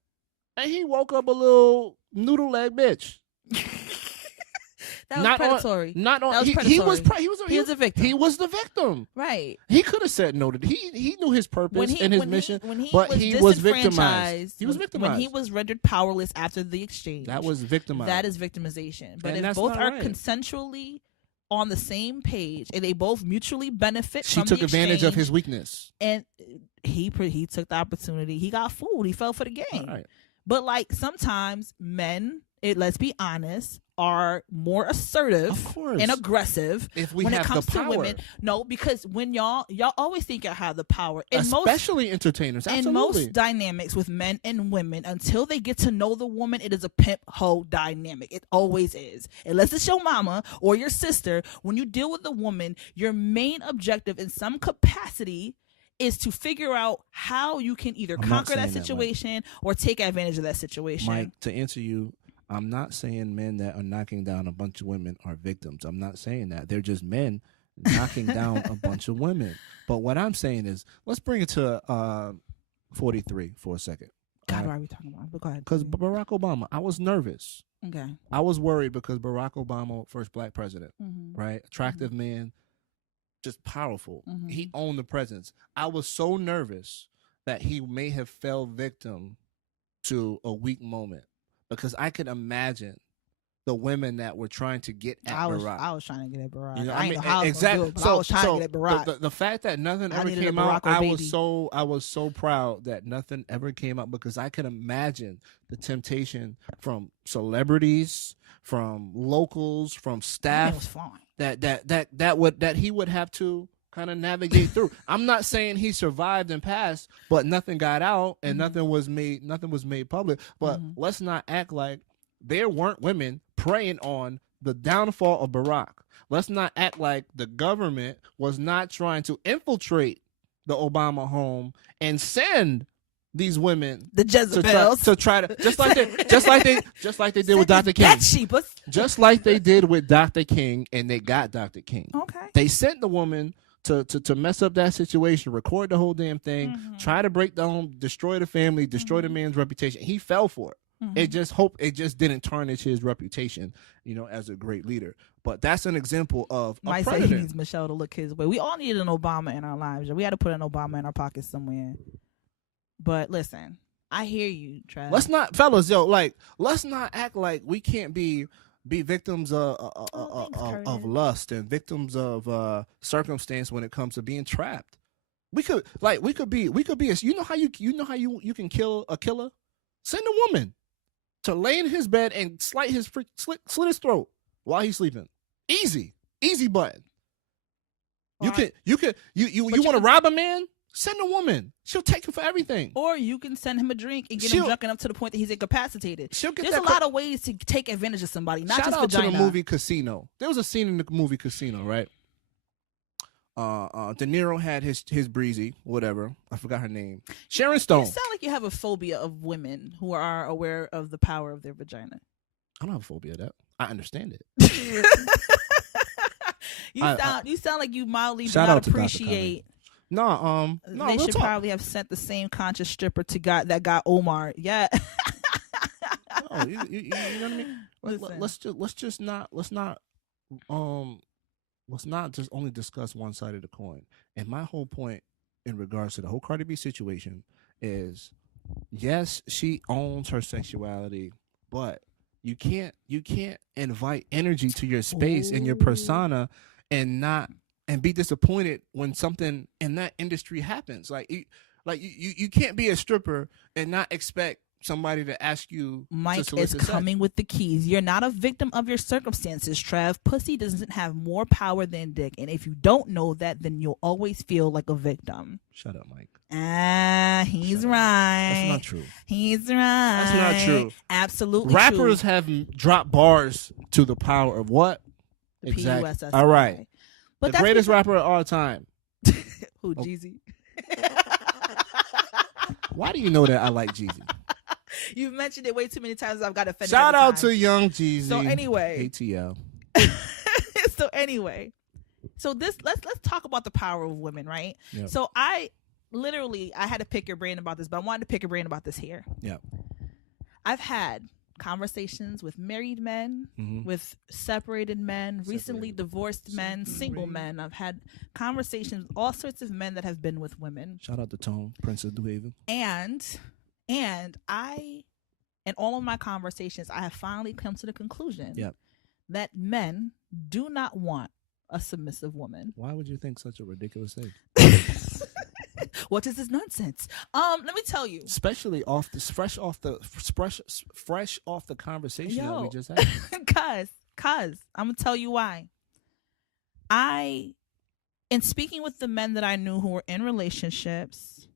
And he woke up a little noodle leg bitch. That was predatory. Not on. That was He was predatory. he was a victim. He was the victim. Right. He could have said no to. He knew his purpose and his mission, but he was victimized. He was victimized when he was rendered powerless after the exchange. That was victimized. That is victimization. But and if both are right. consensually on the same page and they both mutually benefit she from took the advantage of his weakness, and he took the opportunity. He got fooled. He fell for the game. Right. But like sometimes men, let's be honest, are more assertive and aggressive when it comes to women. No, because when y'all always think y'all have the power, especially entertainers. Absolutely. In most dynamics with men and women, until they get to know the woman, it is a pimp hoe dynamic. It always is. Unless it's your mama or your sister, when you deal with a woman, your main objective in some capacity is to figure out how you can either conquer that situation or take advantage of that situation. Mike, to answer you, I'm not saying men that are knocking down a bunch of women are victims. I'm not saying that. They're just men knocking down a bunch of women. But what I'm saying is, let's bring it to 43 for a second. God, why are we talking about? But go ahead. Because Barack Obama, I was nervous. Okay. I was worried because Barack Obama, first black president, mm-hmm. right? Attractive mm-hmm. man, just powerful. Mm-hmm. He owned the presence. I was so nervous that he may have fell victim to a weak moment, because I could imagine the women that were trying to get at Barack. I was trying to get at Barack. You know, I ain't know how exactly. I was trying to get at Barack. The fact that nothing ever came out, I was so proud that nothing ever came out, because I could imagine the temptation from celebrities, from locals, from staff that he would have to kind of navigate through. I'm not saying he survived and passed, but nothing got out and mm-hmm. nothing was made public. But mm-hmm. let's not act like there weren't women preying on the downfall of Barack. Let's not act like the government was not trying to infiltrate the Obama home and send these women, the Jezebels, to try to just like they did with Dr. King. Just like they did with Dr. King, and they got Dr. King. Okay. They sent the woman to mess up that situation, record the whole damn thing, mm-hmm. try to break the home, destroy the family, destroy mm-hmm. the man's reputation. He fell for it. Mm-hmm. It just didn't tarnish his reputation, as a great leader. But that's an example of a president. Say he needs Michelle to look his way. We all needed an Obama in our lives. We had to put an Obama in our pockets somewhere. But listen, I hear you, Trav. Let's not act like we can't be victims of lust and victims of circumstance when it comes to being trapped. We could be how you can kill a killer? Send a woman to lay in his bed and slit his throat while he's sleeping. Easy button. You want to rob a man? Send a woman. She'll take you for everything. Or you can send him a drink and get him drunk enough to the point that he's incapacitated. There's a lot of ways to take advantage of somebody, not just vagina. Shout out to the movie Casino. There was a scene in the movie Casino, right? De Niro had his breezy, whatever. I forgot her name. Sharon Stone. You sound like you have a phobia of women who are aware of the power of their vagina. I don't have a phobia of that. I understand it. You sound like you mildly do not appreciate. No, they should probably have sent the same conscious stripper that got Omar. Yeah. No, you know what I mean? Let's not just only discuss one side of the coin. And my whole point in regards to the whole Cardi B situation is, yes, she owns her sexuality, but you can't invite energy to your space and your persona and be disappointed when something in that industry happens. You can't be a stripper and not expect somebody to ask you. Mike is coming with the keys. You're not a victim of your circumstances, Trev. Pussy doesn't have more power than dick, and if you don't know that, then you'll always feel like a victim. Shut up, Mike. He's right. That's not true. He's right. That's not true. Absolutely. Rappers have dropped bars to the power of what? The exactly. P-U-S-S-I. All right. But the greatest rapper of all time. Who, Jeezy? Why do you know that I like Jeezy? You've mentioned it way too many times. I've got offended. Shout out to Young Jeezy. So anyway, ATL. So let's talk about the power of women, right? Yep. So I had to pick your brain about this, but I wanted to pick your brain about this here. Yeah. I've had conversations with married men, Mm-hmm. with separated men, recently divorced men, single men. I've had conversations with all sorts of men that have been with women. Shout out to Tone, Princess New Haven. And I, in all of my conversations, I have finally come to the conclusion that men do not want a submissive woman. Why would you think such a ridiculous thing? What is this nonsense? Let me tell you. Especially fresh off the conversation that we just had. Cause I'm gonna tell you why. In speaking with the men that I knew who were in relationships,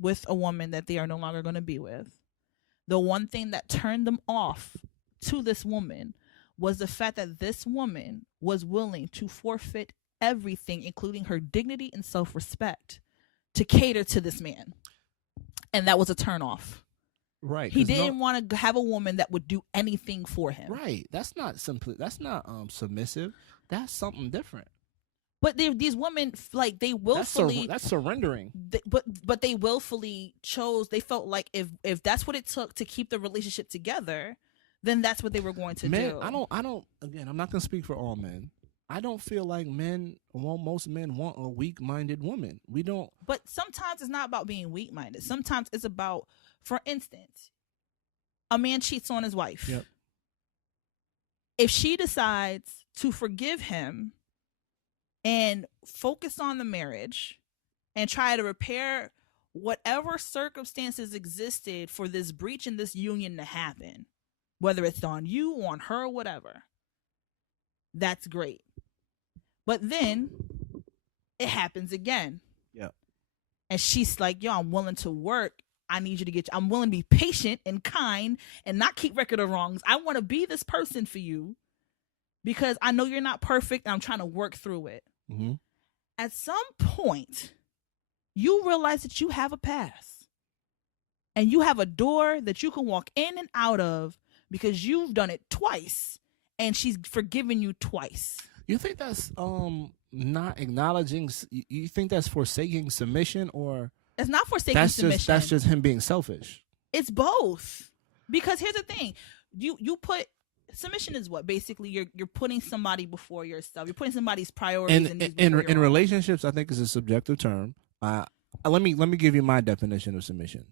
with a woman that they are no longer going to be with, the one thing that turned them off to this woman was the fact that this woman was willing to forfeit everything, including her dignity and self-respect, to cater to this man. And that was a turnoff. Right. He didn't want to have a woman that would do anything for him. Right. That's not submissive. That's something different. But these women, like, they willfully... That's surrendering. But they willfully chose... They felt like if that's what it took to keep the relationship together, then that's what they were going to do. I don't... Again, I'm not going to speak for all men. I don't feel like most men want a weak-minded woman. We don't... But sometimes it's not about being weak-minded. Sometimes it's about... For instance, a man cheats on his wife. Yep. If she decides to forgive him and focus on the marriage and try to repair whatever circumstances existed for this breach in this union to happen, whether it's on you, on her, whatever, that's great. But then it happens again. Yeah. And she's like, yo, I'm willing to work. I need you to I'm willing to be patient and kind and not keep record of wrongs. I want to be this person for you because I know you're not perfect and I'm trying to work through it. Mm-hmm. At some point, you realize that you have a past and you have a door that you can walk in and out of because you've done it twice and she's forgiven you twice. You think that's not acknowledging? You think that's forsaking submission, or it's not forsaking submission? That's just him being selfish. It's both. Because here's the thing: you put submission is what basically you're putting somebody before yourself. You're putting somebody's priorities in relationships. I think it's a subjective term. Let me give you my definition of submission.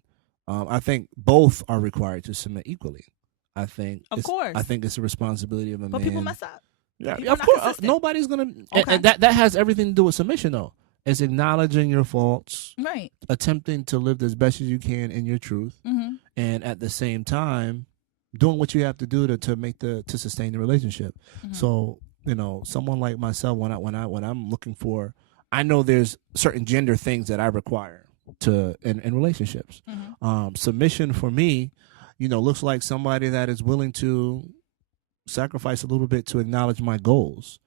I think both are required to submit equally. I think, of course, I think it's a responsibility of a man. But people mess up. Yeah, of course. Nobody's gonna. Okay. And that has everything to do with submission, though. It's acknowledging your faults, right? Attempting to live as best as you can in your truth, and at the same time, doing what you have to do to sustain the relationship. So someone like myself, when I'm looking for, I know there's certain gender things that I require in relationships. Submission for me, looks like somebody that is willing to sacrifice a little bit to acknowledge my goals,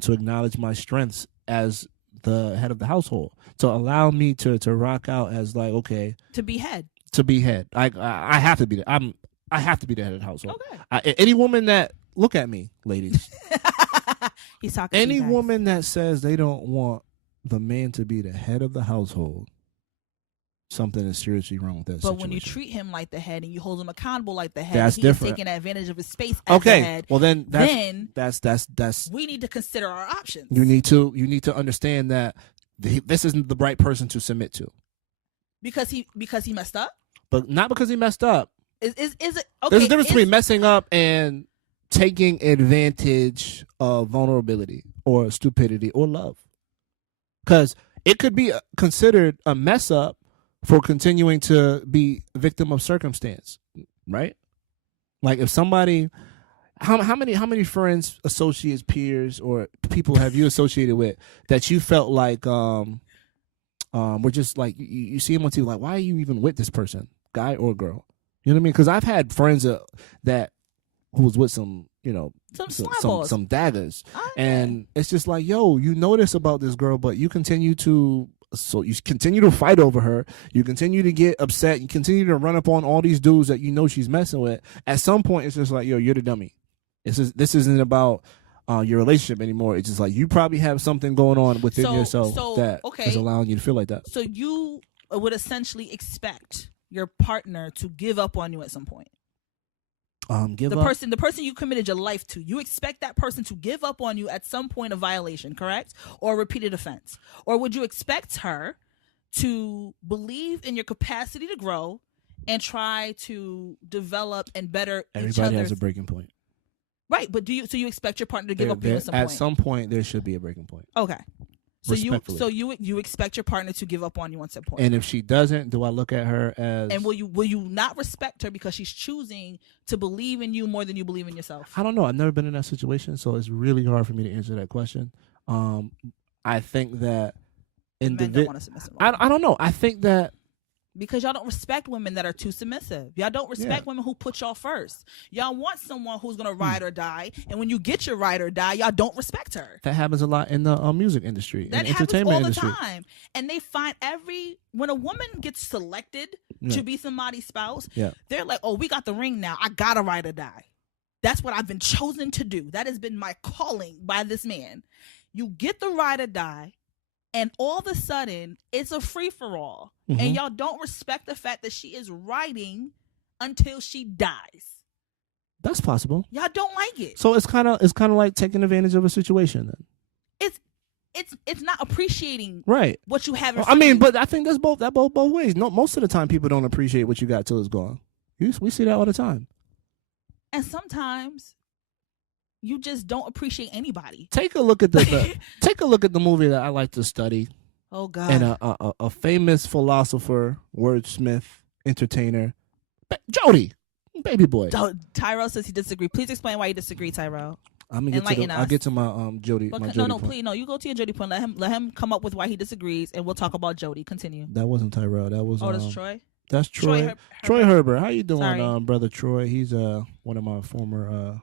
to acknowledge my strengths as the head of the household, to allow me to rock out as like, okay, to be head. I have to be I have to be the head of the household. Okay. Any woman that look at me, ladies. He's talking. Any woman that says they don't want the man to be the head of the household, something is seriously wrong with that situation. But when you treat him like the head and you hold him accountable like the head, that's different. Taking advantage of his space as the head. Well, then that's we need to consider our options. You need to understand that this isn't the right person to submit to. Because he messed up? But not because he messed up. Is it okay? There's a difference between messing up and taking advantage of vulnerability or stupidity or love. Because it could be considered a mess up for continuing to be a victim of circumstance, right? Like if somebody, how many friends, associates, peers, or people have you associated with that you felt like were just like you see them on TV, like, why are you even with this person, guy or girl? You know what I mean? Because I've had friends that who was with some daggers, and it's just like, yo, you know this about this girl, but you continue to fight over her. You continue to get upset. You continue to run up on all these dudes that you know she's messing with. At some point, it's just like, yo, you're the dummy. This isn't about your relationship anymore. It's just like you probably have something going on within yourself that is allowing you to feel like that. So you would essentially expect your partner to give up on you at some point. Give the up. the person you committed your life to. You expect that person to give up on you at some point of violation, correct? Or repeated offense. Or would you expect her to believe in your capacity to grow and try to develop and better each Everybody other's... has a breaking point. Right, but so you expect your partner to give up on you at some point? At some point, there should be a breaking point. Okay. So Respectfully. you expect your partner to give up on you at some point. And if she doesn't, do I look at her as... And will you not respect her because she's choosing to believe in you more than you believe in yourself? I don't know. I've never been in that situation, so it's really hard for me to answer that question. I think that Men don't want to submit. I don't know. I think that because y'all don't respect women that are too submissive. Y'all don't respect women who put y'all first. Y'all want someone who's gonna ride or die, and when you get your ride or die, y'all don't respect her. That happens a lot in the music industry, that and happens entertainment all the industry. time. And they find when a woman gets selected to be somebody's spouse, they're like, "Oh, we got the ring now. I gotta ride or die. That's what I've been chosen to do. That has been my calling by this man." You get the ride or die. And all of a sudden, it's a free-for-all. Mm-hmm. And y'all don't respect the fact that she is riding until she dies. That's possible. Y'all don't like it. So it's kind of like taking advantage of a situation then. It's not appreciating right what you have. I mean, but I think that's both ways. No, most of the time people don't appreciate what you got till it's gone. We see that all the time. And sometimes you just don't appreciate anybody. Take a look at the movie that I like to study. Oh God! And a famous philosopher, wordsmith, entertainer, Jody, baby boy. Tyrell says he disagrees. Please explain why you disagree, Tyrell. I'll get to my Jody. But my Jody no, point. please, no. You go to your Jody point. Let him come up with why he disagrees, and we'll talk about Jody. Continue. That wasn't Tyrell. That was. That's Troy. That's Troy. Troy Herbert. How you doing, brother Troy? He's one of my former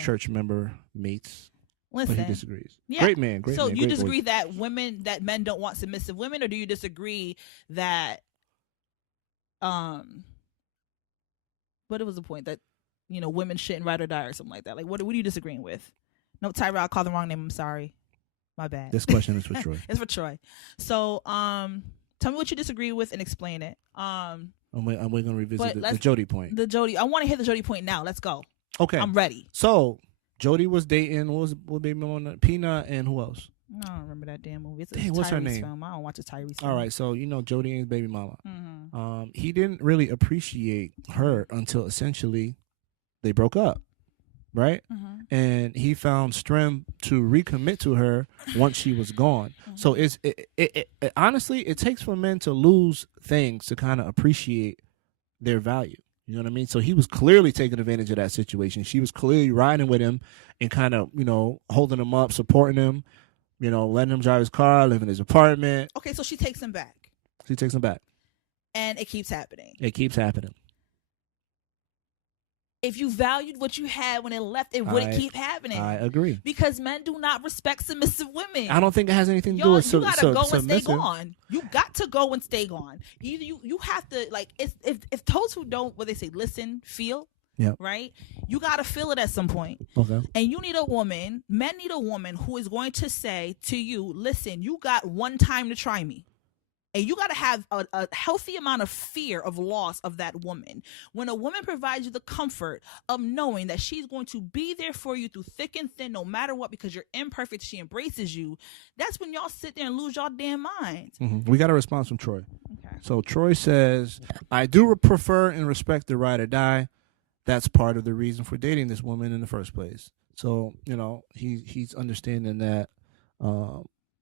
church member mates. Listen, but he disagrees. Yeah. Great man. So man, you disagree that men don't want submissive women, or do you disagree that what was the point that women shouldn't ride or die or something like that? Like what are you disagreeing with? No, Tyrell, I called the wrong name. I'm sorry. My bad. This question is for Troy. It's for Troy. So tell me what you disagree with and explain it. And we're gonna revisit the Jody point. I want to hear the Jody point now. Let's go. Okay. I'm ready. So Jody was dating what baby on Peanut and who else? I don't remember that damn movie. It's what's her Tyrese name? Film. I don't watch a Tyrese film. All right, so Jody and his baby mama. Mm-hmm. He didn't really appreciate her until essentially they broke up, right? Mm-hmm. And he found strength to recommit to her once she was gone. Mm-hmm. So it honestly, it takes for men to lose things to kind of appreciate their value. You know what I mean? So he was clearly taking advantage of that situation. She was clearly riding with him and kind of, holding him up, supporting him, letting him drive his car, live in his apartment. Okay, so she takes him back. And it keeps happening. If you valued what you had when it left, it wouldn't keep happening. I agree. Because men do not respect submissive women. I don't think it has anything to do with submissive. You gotta go submissive. and stay gone. You got to go and stay gone. Either you have to, like, if those who don't, what they say, listen, feel, right? You gotta feel it at some point. Okay. And men need a woman who is going to say to you, listen, you got one time to try me. And you got to have a healthy amount of fear of loss of that woman. When a woman provides you the comfort of knowing that she's going to be there for you through thick and thin, no matter what, because you're imperfect, she embraces you. That's when y'all sit there and lose y'all damn minds. Mm-hmm. We got a response from Troy. Okay. So Troy says, I do prefer and respect the ride or die. That's part of the reason for dating this woman in the first place. So, he's understanding that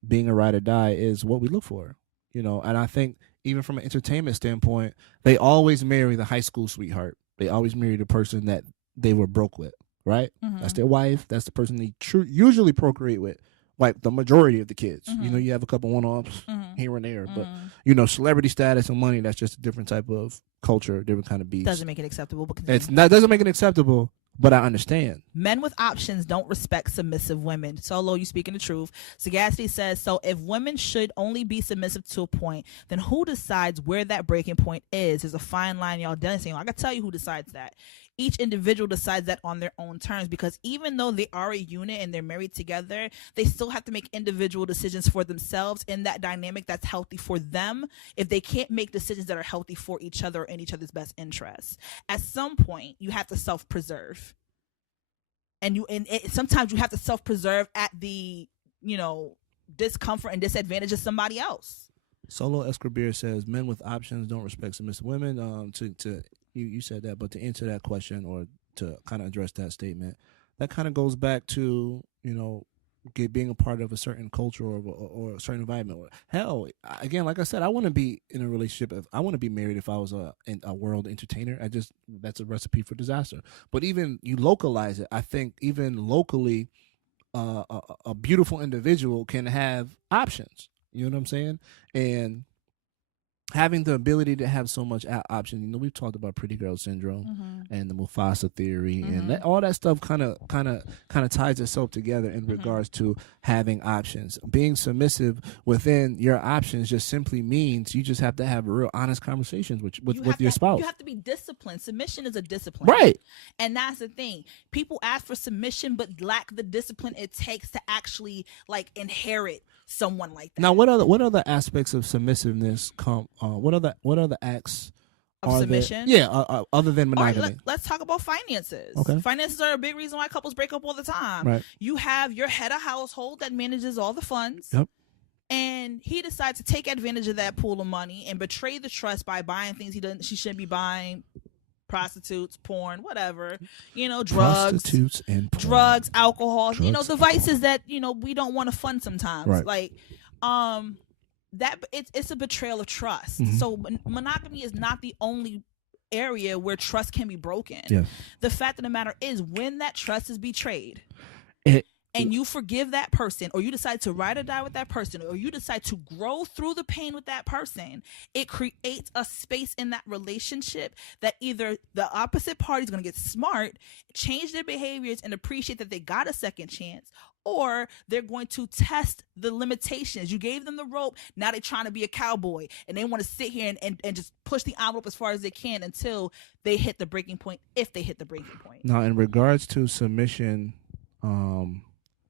being a ride or die is what we look for. And I think even from an entertainment standpoint, they always marry the high school sweetheart. They always marry the person that they were broke with, right? Mm-hmm. That's their wife. That's the person they usually procreate with, like the majority of the kids. Mm-hmm. You have a couple one-offs here and there, but celebrity status and money, that's just a different type of culture, different kind of beast. Doesn't make it acceptable. Doesn't make it acceptable. But I understand. Men with options don't respect submissive women. Solo, you speaking the truth. Sagacity says, so if women should only be submissive to a point, then who decides where that breaking point is? There's a fine line y'all dancing on. I can tell you who decides that. each individual decides that on their own terms, because even though they are a unit and they're married together, they still have to make individual decisions for themselves in that dynamic that's healthy for them if they can't make decisions that are healthy for each other or in each other's best interests. At some point, you have to self-preserve. And sometimes you have to self-preserve at the, discomfort and disadvantage of somebody else. Solo Escobar says men with options don't respect submissive women. You said that, but to answer that question or to kind of address that statement, that kind of goes back to being a part of a certain culture or a certain environment. Hell, again, like I said, I want to be in a relationship. I want to be married if I was a world entertainer. That's a recipe for disaster. But even you localize it, I think even locally, a beautiful individual can have options. You know what I'm saying? And having the ability to have so much options. We've talked about pretty girl syndrome and the Mufasa theory, and all that stuff kind of ties itself together in regards to having options. Being submissive within your options just simply means you just have to have real honest conversations with your spouse. You have to be disciplined. Submission is a discipline, right? And that's the thing. People ask for submission but lack the discipline it takes to actually inherit someone like that. Now, what other aspects of submissiveness come? What other acts of submission? Other than monogamy. Right, let's talk about finances. Okay. Finances are a big reason why couples break up all the time. Right. You have your head of household that manages all the funds. Yep. And he decides to take advantage of that pool of money and betray the trust by buying things she shouldn't be buying. Prostitutes, porn, whatever, drugs, prostitutes and porn. Drugs, alcohol, the vices that we don't want to fund sometimes. Right. That it's a betrayal of trust. So monogamy is not the only area where trust can be broken. Yes. The fact of the matter is, when that trust is betrayed, and you forgive that person, or you decide to ride or die with that person, or you decide to grow through the pain with that person, it creates a space in that relationship that either the opposite party is going to get smart, change their behaviors, and appreciate that they got a second chance, or they're going to test the limitations. You gave them the rope. Now they're trying to be a cowboy, and they want to sit here and just push the envelope as far as they can until they hit the breaking point, if they hit the breaking point. Now, in regards to submission,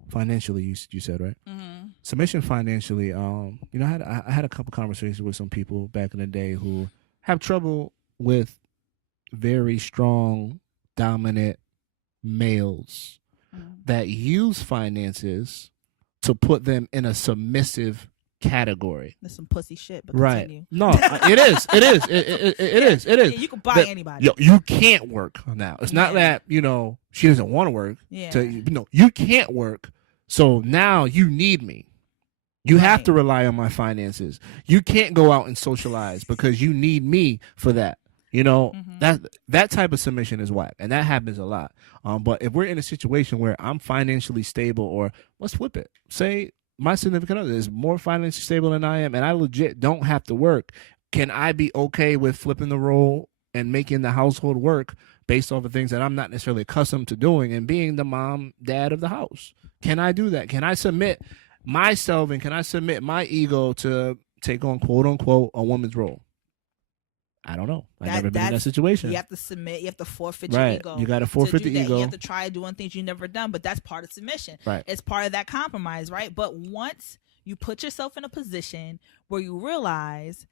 financially, you said, right? Submission financially. I had a couple conversations with some people back in the day who have trouble with very strong, dominant males that use finances to put them in a submissive category. That's some pussy shit, but right? Continue. No, it is. It is. Yeah, you can buy anybody. You can't work now. It's not that she doesn't want to work. Yeah. You can't work. So now you need me. You have to rely on my finances. You can't go out and socialize because you need me for that. That type of submission is whack, and that happens a lot. But if we're in a situation where I'm financially stable, or let's flip it, say my significant other is more financially stable than I am, and I legit don't have to work, can I be okay with flipping the role and making the household work based off of things that I'm not necessarily accustomed to doing and being the mom, dad of the house? Can I do that? Can I submit myself and can I submit my ego to take on, quote unquote, a woman's role? I don't know. I've never been in that situation. You have to submit. You have to forfeit your ego. You got to forfeit the ego. You have to try doing things you've never done, but that's part of submission. Right. It's part of that compromise, right? But once you put yourself in a position where you realize,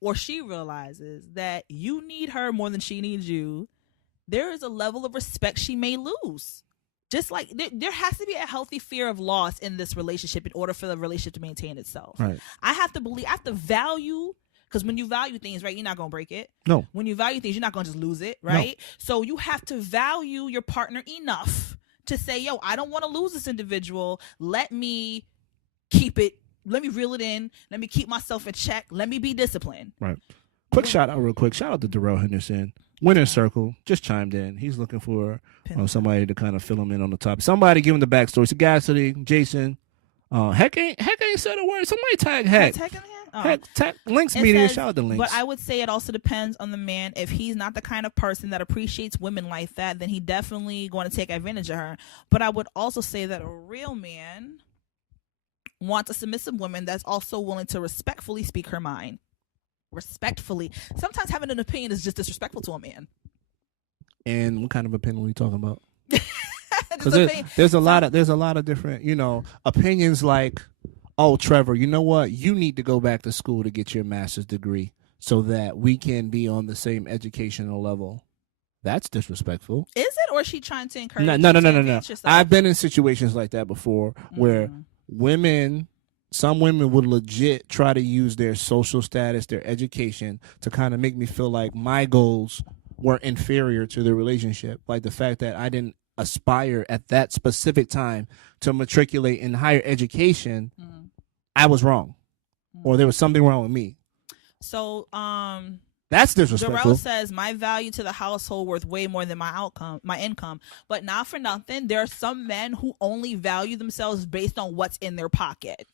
or she realizes that you need her more than she needs you, there is a level of respect she may lose. Just like there has to be a healthy fear of loss in this relationship in order for the relationship to maintain itself. Right. I have to value, because when you value things, right, you're not going to break it. No. When you value things, you're not going to just lose it, right? No. So you have to value your partner enough to say, yo, I don't want to lose this individual. Let me keep it. Let me reel it in. Let me keep myself in check. Let me be disciplined. Right. Shout out to Darrell Henderson. Winner's Circle just chimed in. He's looking for somebody to kind of fill him in on the topic. Somebody give him the backstory. Sagacity, Jason. Heck ain't said a word. Somebody tag Heck. Tag Links Media. Shout out to Links. But I would say it also depends on the man. If he's not the kind of person that appreciates women like that, then he definitely going to take advantage of her. But I would also say that a real man wants a submissive woman that's also willing to respectfully speak her mind. Respectfully. Sometimes having an opinion is just disrespectful to a man. And what kind of opinion are we talking about? Because there's a lot of different, opinions like, oh, Trevor, you know what? You need to go back to school to get your master's degree so that we can be on the same educational level. That's disrespectful. Is it, or is she trying to encourage? No. I've been in situations like that before where some women would legit try to use their social status, their education to kind of make me feel like my goals were inferior to the relationship. Like the fact that I didn't aspire at that specific time to matriculate in higher education, I was wrong, or there was something wrong with me. So, that's disrespectful. Darrell says, my value to the household worth way more than my income. But not for nothing, there are some men who only value themselves based on what's in their pocket.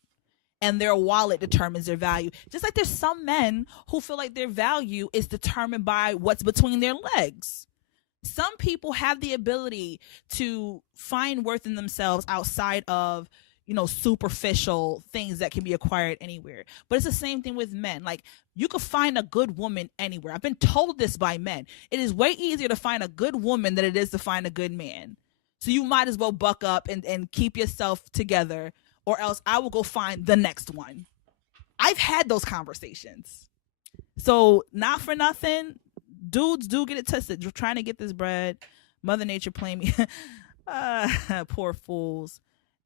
And their wallet determines their value. Just like there's some men who feel like their value is determined by what's between their legs. Some people have the ability to find worth in themselves outside of, superficial things that can be acquired anywhere. But it's the same thing with men. Like, you could find a good woman anywhere. I've been told this by men. It is way easier to find a good woman than it is to find a good man. So you might as well buck up and keep yourself together, or else I will go find the next one. I've had those conversations. So not for nothing, dudes do get it twisted. You're trying to get this bread. Mother Nature playing me. Poor fools.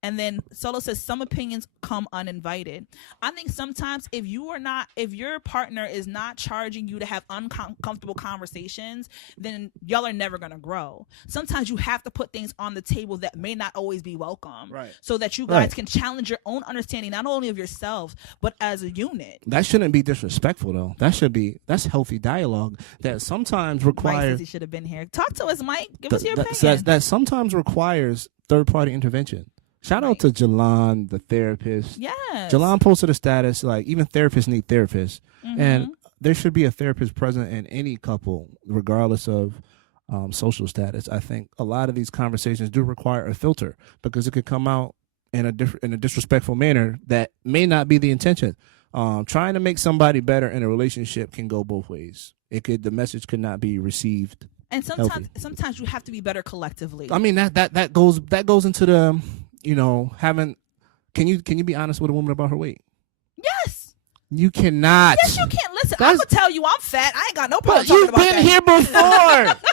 And then Solo says, some opinions come uninvited. I think sometimes if your partner is not charging you to have uncomfortable conversations, then y'all are never going to grow. Sometimes you have to put things on the table that may not always be welcome. Right. So that you guys can challenge your own understanding, not only of yourself, but as a unit. That shouldn't be disrespectful, though. That's healthy dialogue that sometimes requires. Mike says he should have been here. Talk to us, Mike. Give us your opinion. That sometimes requires third-party intervention. Shout out to Jalan, the therapist. Yes. Jalan posted a status like even therapists need therapists. And there should be a therapist present in any couple, regardless of social status. I think a lot of these conversations do require a filter because it could come out in a disrespectful manner that may not be the intention. Trying to make somebody better in a relationship can go both ways. The message could not be received. And sometimes you have to be better collectively. I mean that goes into the can you be honest with a woman about her weight? Yes. You cannot. Yes, you can. Listen, I'm gonna tell you I'm fat. I ain't got no problem talking about that. You've been here before.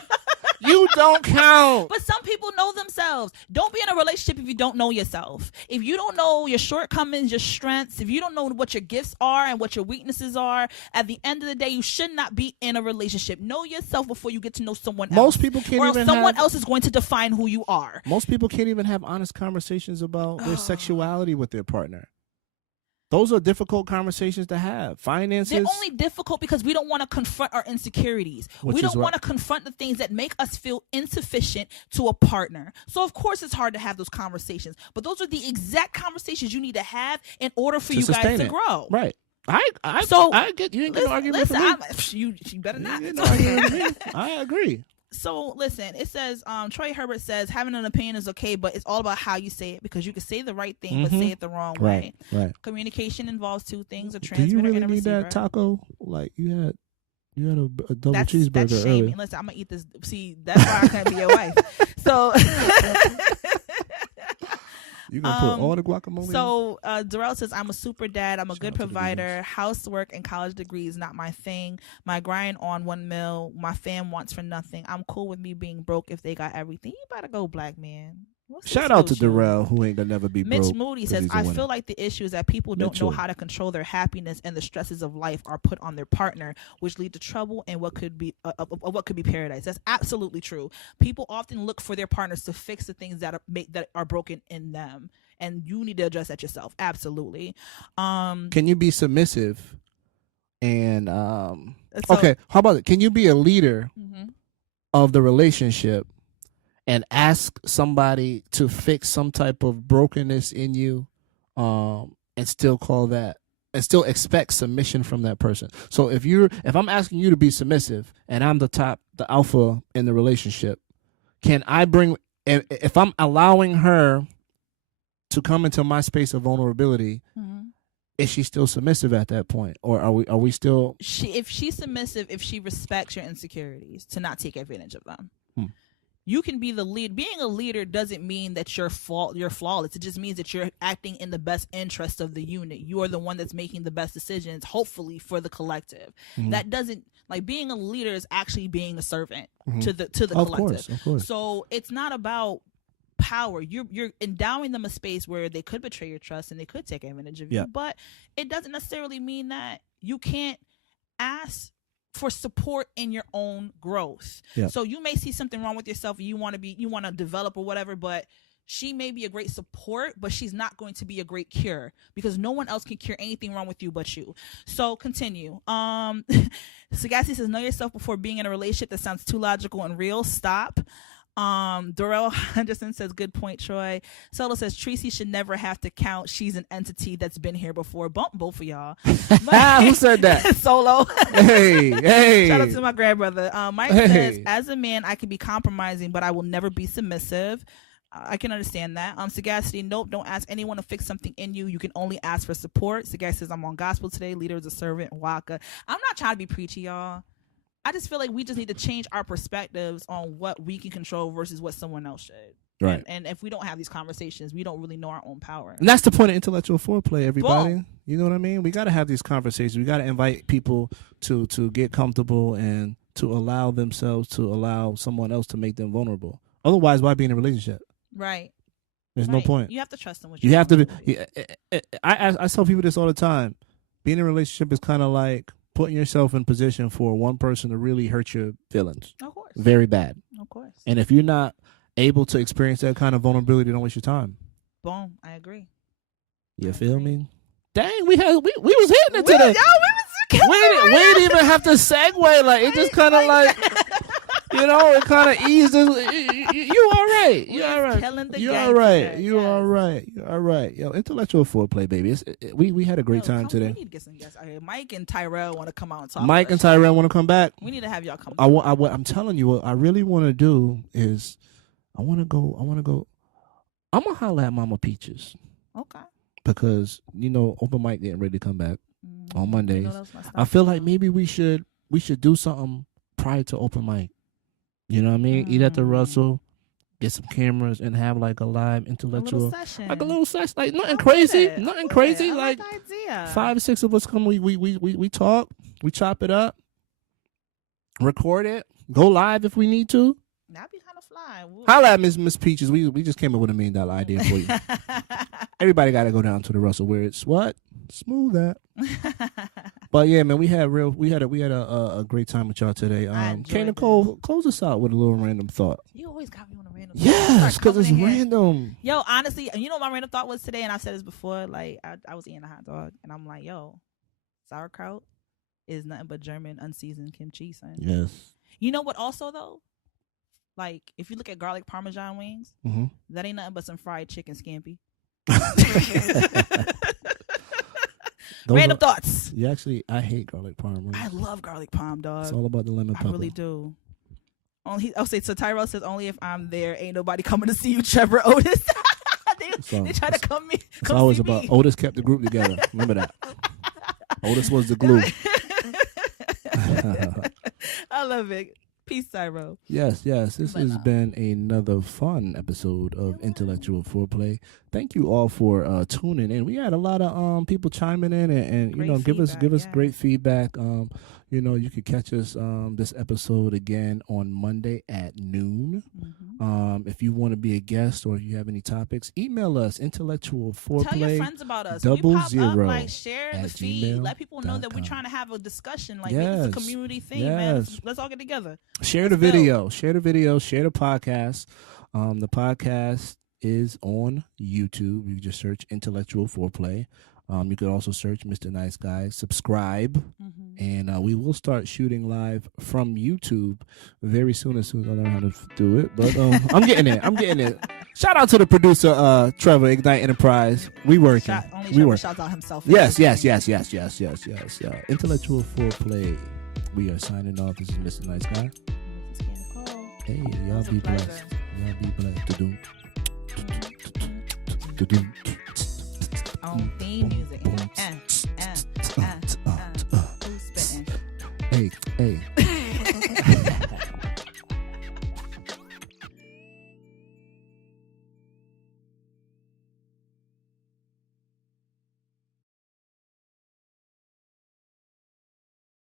You don't count. But some people know themselves. Don't be in a relationship if you don't know yourself. If you don't know your shortcomings, your strengths, if you don't know what your gifts are and what your weaknesses are, at the end of the day, you should not be in a relationship. Know yourself before you get to know someone else. Most people can't even someone else is going to define who you are. Most people can't even have honest conversations about their sexuality with their partner. Those are difficult conversations to have. Finances. They're only difficult because we don't want to confront our insecurities. We don't want to confront the things that make us feel insufficient to a partner. So, of course, it's hard to have those conversations. But those are the exact conversations you need to have in order for you guys to grow. Right. I get you. Ain't gonna argue with me. You better not. I agree. So listen, it says Troy Herbert says having an opinion is okay, but it's all about how you say it, because you can say the right thing but say it the wrong way. Right. Communication involves two things: a transmitter and a receiver. Do you really need that taco? Like you had a double cheeseburger that's shaming. earlier. Listen, I'm gonna eat this. See, that's why I can't be your wife. So. You gonna put all the guacamole? So Darrell says, I'm a super dad. I'm a good provider. Housework and college degrees not my thing. My grind on $1 million. My fam wants for nothing. I'm cool with me being broke if they got everything. You better go, black man. Shout out to Darrell, who ain't gonna never be broke. Mitch Moody says, I feel like the issue is that people don't know how to control their happiness, and the stresses of life are put on their partner, which lead to trouble and what could be paradise. That's absolutely true. People often look for their partners to fix the things that are broken in them, and you need to address that yourself. Absolutely. Can you be submissive? And okay, how about it? Can you be a leader of the relationship and ask somebody to fix some type of brokenness in you, and still expect submission from that person? So if I'm asking you to be submissive and I'm the alpha in the relationship, can I if I'm allowing her to come into my space of vulnerability, is she still submissive at that point, or are we still? If she's submissive, if she respects your insecurities, to not take advantage of them. You can be the lead. Being a leader doesn't mean that you're flawless. It just means that you're acting in the best interest of the unit. You are the one that's making the best decisions, hopefully for the collective. That doesn't, like, being a leader is actually being a servant to the collective. Of course. So it's not about power. You're endowing them a space where they could betray your trust and they could take advantage of you. But it doesn't necessarily mean that you can't ask for support in your own growth. So you may see something wrong with yourself and you want to develop or whatever, but she may be a great support, but she's not going to be a great cure, because no one else can cure anything wrong with you but you. So continue. Sagacity says, know yourself before being in a relationship. That sounds too logical and real. Stop. Dorel Henderson says, good point, Troy. Solo says, Tracy should never have to count. She's an entity that's been here before. Bump both of y'all. Who said that? Solo. Hey. Shout out to my grandbrother. Mike says, as a man, I can be compromising, but I will never be submissive. I can understand that. Sagacity, nope, don't ask anyone to fix something in you. You can only ask for support. Sagacity says, I'm on gospel today. Leader is a servant. Waka. I'm not trying to be preachy, y'all. I just feel like we just need to change our perspectives on what we can control versus what someone else should. Right. And if we don't have these conversations, we don't really know our own power. And that's the point of intellectual foreplay, everybody. Boom. You know what I mean? We got to have these conversations. We got to invite people to get comfortable and to allow themselves to allow someone else to make them vulnerable. Otherwise, why be in a relationship? Right. There's no point. You have to trust them. You have to be. I tell people this all the time. Being in a relationship is kind of like putting yourself in position for one person to really hurt your feelings. Of course. Very bad. Of course. And if you're not able to experience that kind of vulnerability, don't waste your time. Boom. I agree. You feel me? Dang, we was hitting it today. We didn't even have to segue. Like, it just kind of like you know, it kind of eased us. You all right. You all right. You all right. You all right. You all right. Yo, intellectual foreplay, baby. We had a great time today. We need to get some guests. Okay, Mike and Tyrell want to come out and talk. Mike and Tyrell want to come back. We need to have y'all come. I'm telling you, what I really want to do is, I want to go. I'm gonna holler at Mama Peaches. Okay. Because open mic getting ready to come back on Mondays. I feel like maybe we should do something prior to open mic. You know what I mean? Eat at the Russell, get some cameras, and have like a live intellectual, like a little session, like nothing crazy, nothing crazy. Like 5 or 6 of us come, we talk, we chop it up, record it, go live if we need to. That'd be kind of fly. Holla at Miss Peaches. We just came up with $1 million idea for you. Everybody got to go down to the Russell where it's what smooth at. But yeah, man, we had a great time with y'all today. K Nicole, close us out with a little random thought. You always got me on a random thought. Yes, because it's random. Yo, honestly, you know what my random thought was today, and I've said this before. Like, I was eating a hot dog, and I'm like, yo, sauerkraut is nothing but German unseasoned kimchi, son. Yes. You know what? Also, though, like, if you look at garlic Parmesan wings, that ain't nothing but some fried chicken scampi. Random thoughts. You actually, I hate garlic parm. I love garlic parm, dog. It's all about the lemon pepper. I really do. So Tyrell says, only if I'm there, ain't nobody coming to see you, Trevor Otis. they try to come It's always about Otis kept the group together. Remember that. Otis was the glue. I love it. Peace, Tyrell. Yes. This has been another fun episode of Intellectual Foreplay. Thank you all for tuning in. We had a lot of people chiming in and give us great feedback. You could catch us this episode again on Monday at noon. If you want to be a guest or if you have any topics, email us intellectualforeplay. Tell your friends about us. 00 like, share the feed. Let people know that we're trying to have a discussion. Like, it's a community thing, man. Let's all get together. Share the video. Share the podcast. The podcast is on YouTube. You just search Intellectual Foreplay. You could also search Mr. Nice Guy. Subscribe, and we will start shooting live from YouTube very soon. As soon as I learn how to do it, but I'm getting it. Shout out to the producer, Trevor, Ignite Enterprise. We working. Shouts out himself. Yes. Intellectual Foreplay. We are signing off. This is Mr. Nice Guy. Hey, y'all be blessed. Y'all be blessed. On theme music. Who's spitting? Hey.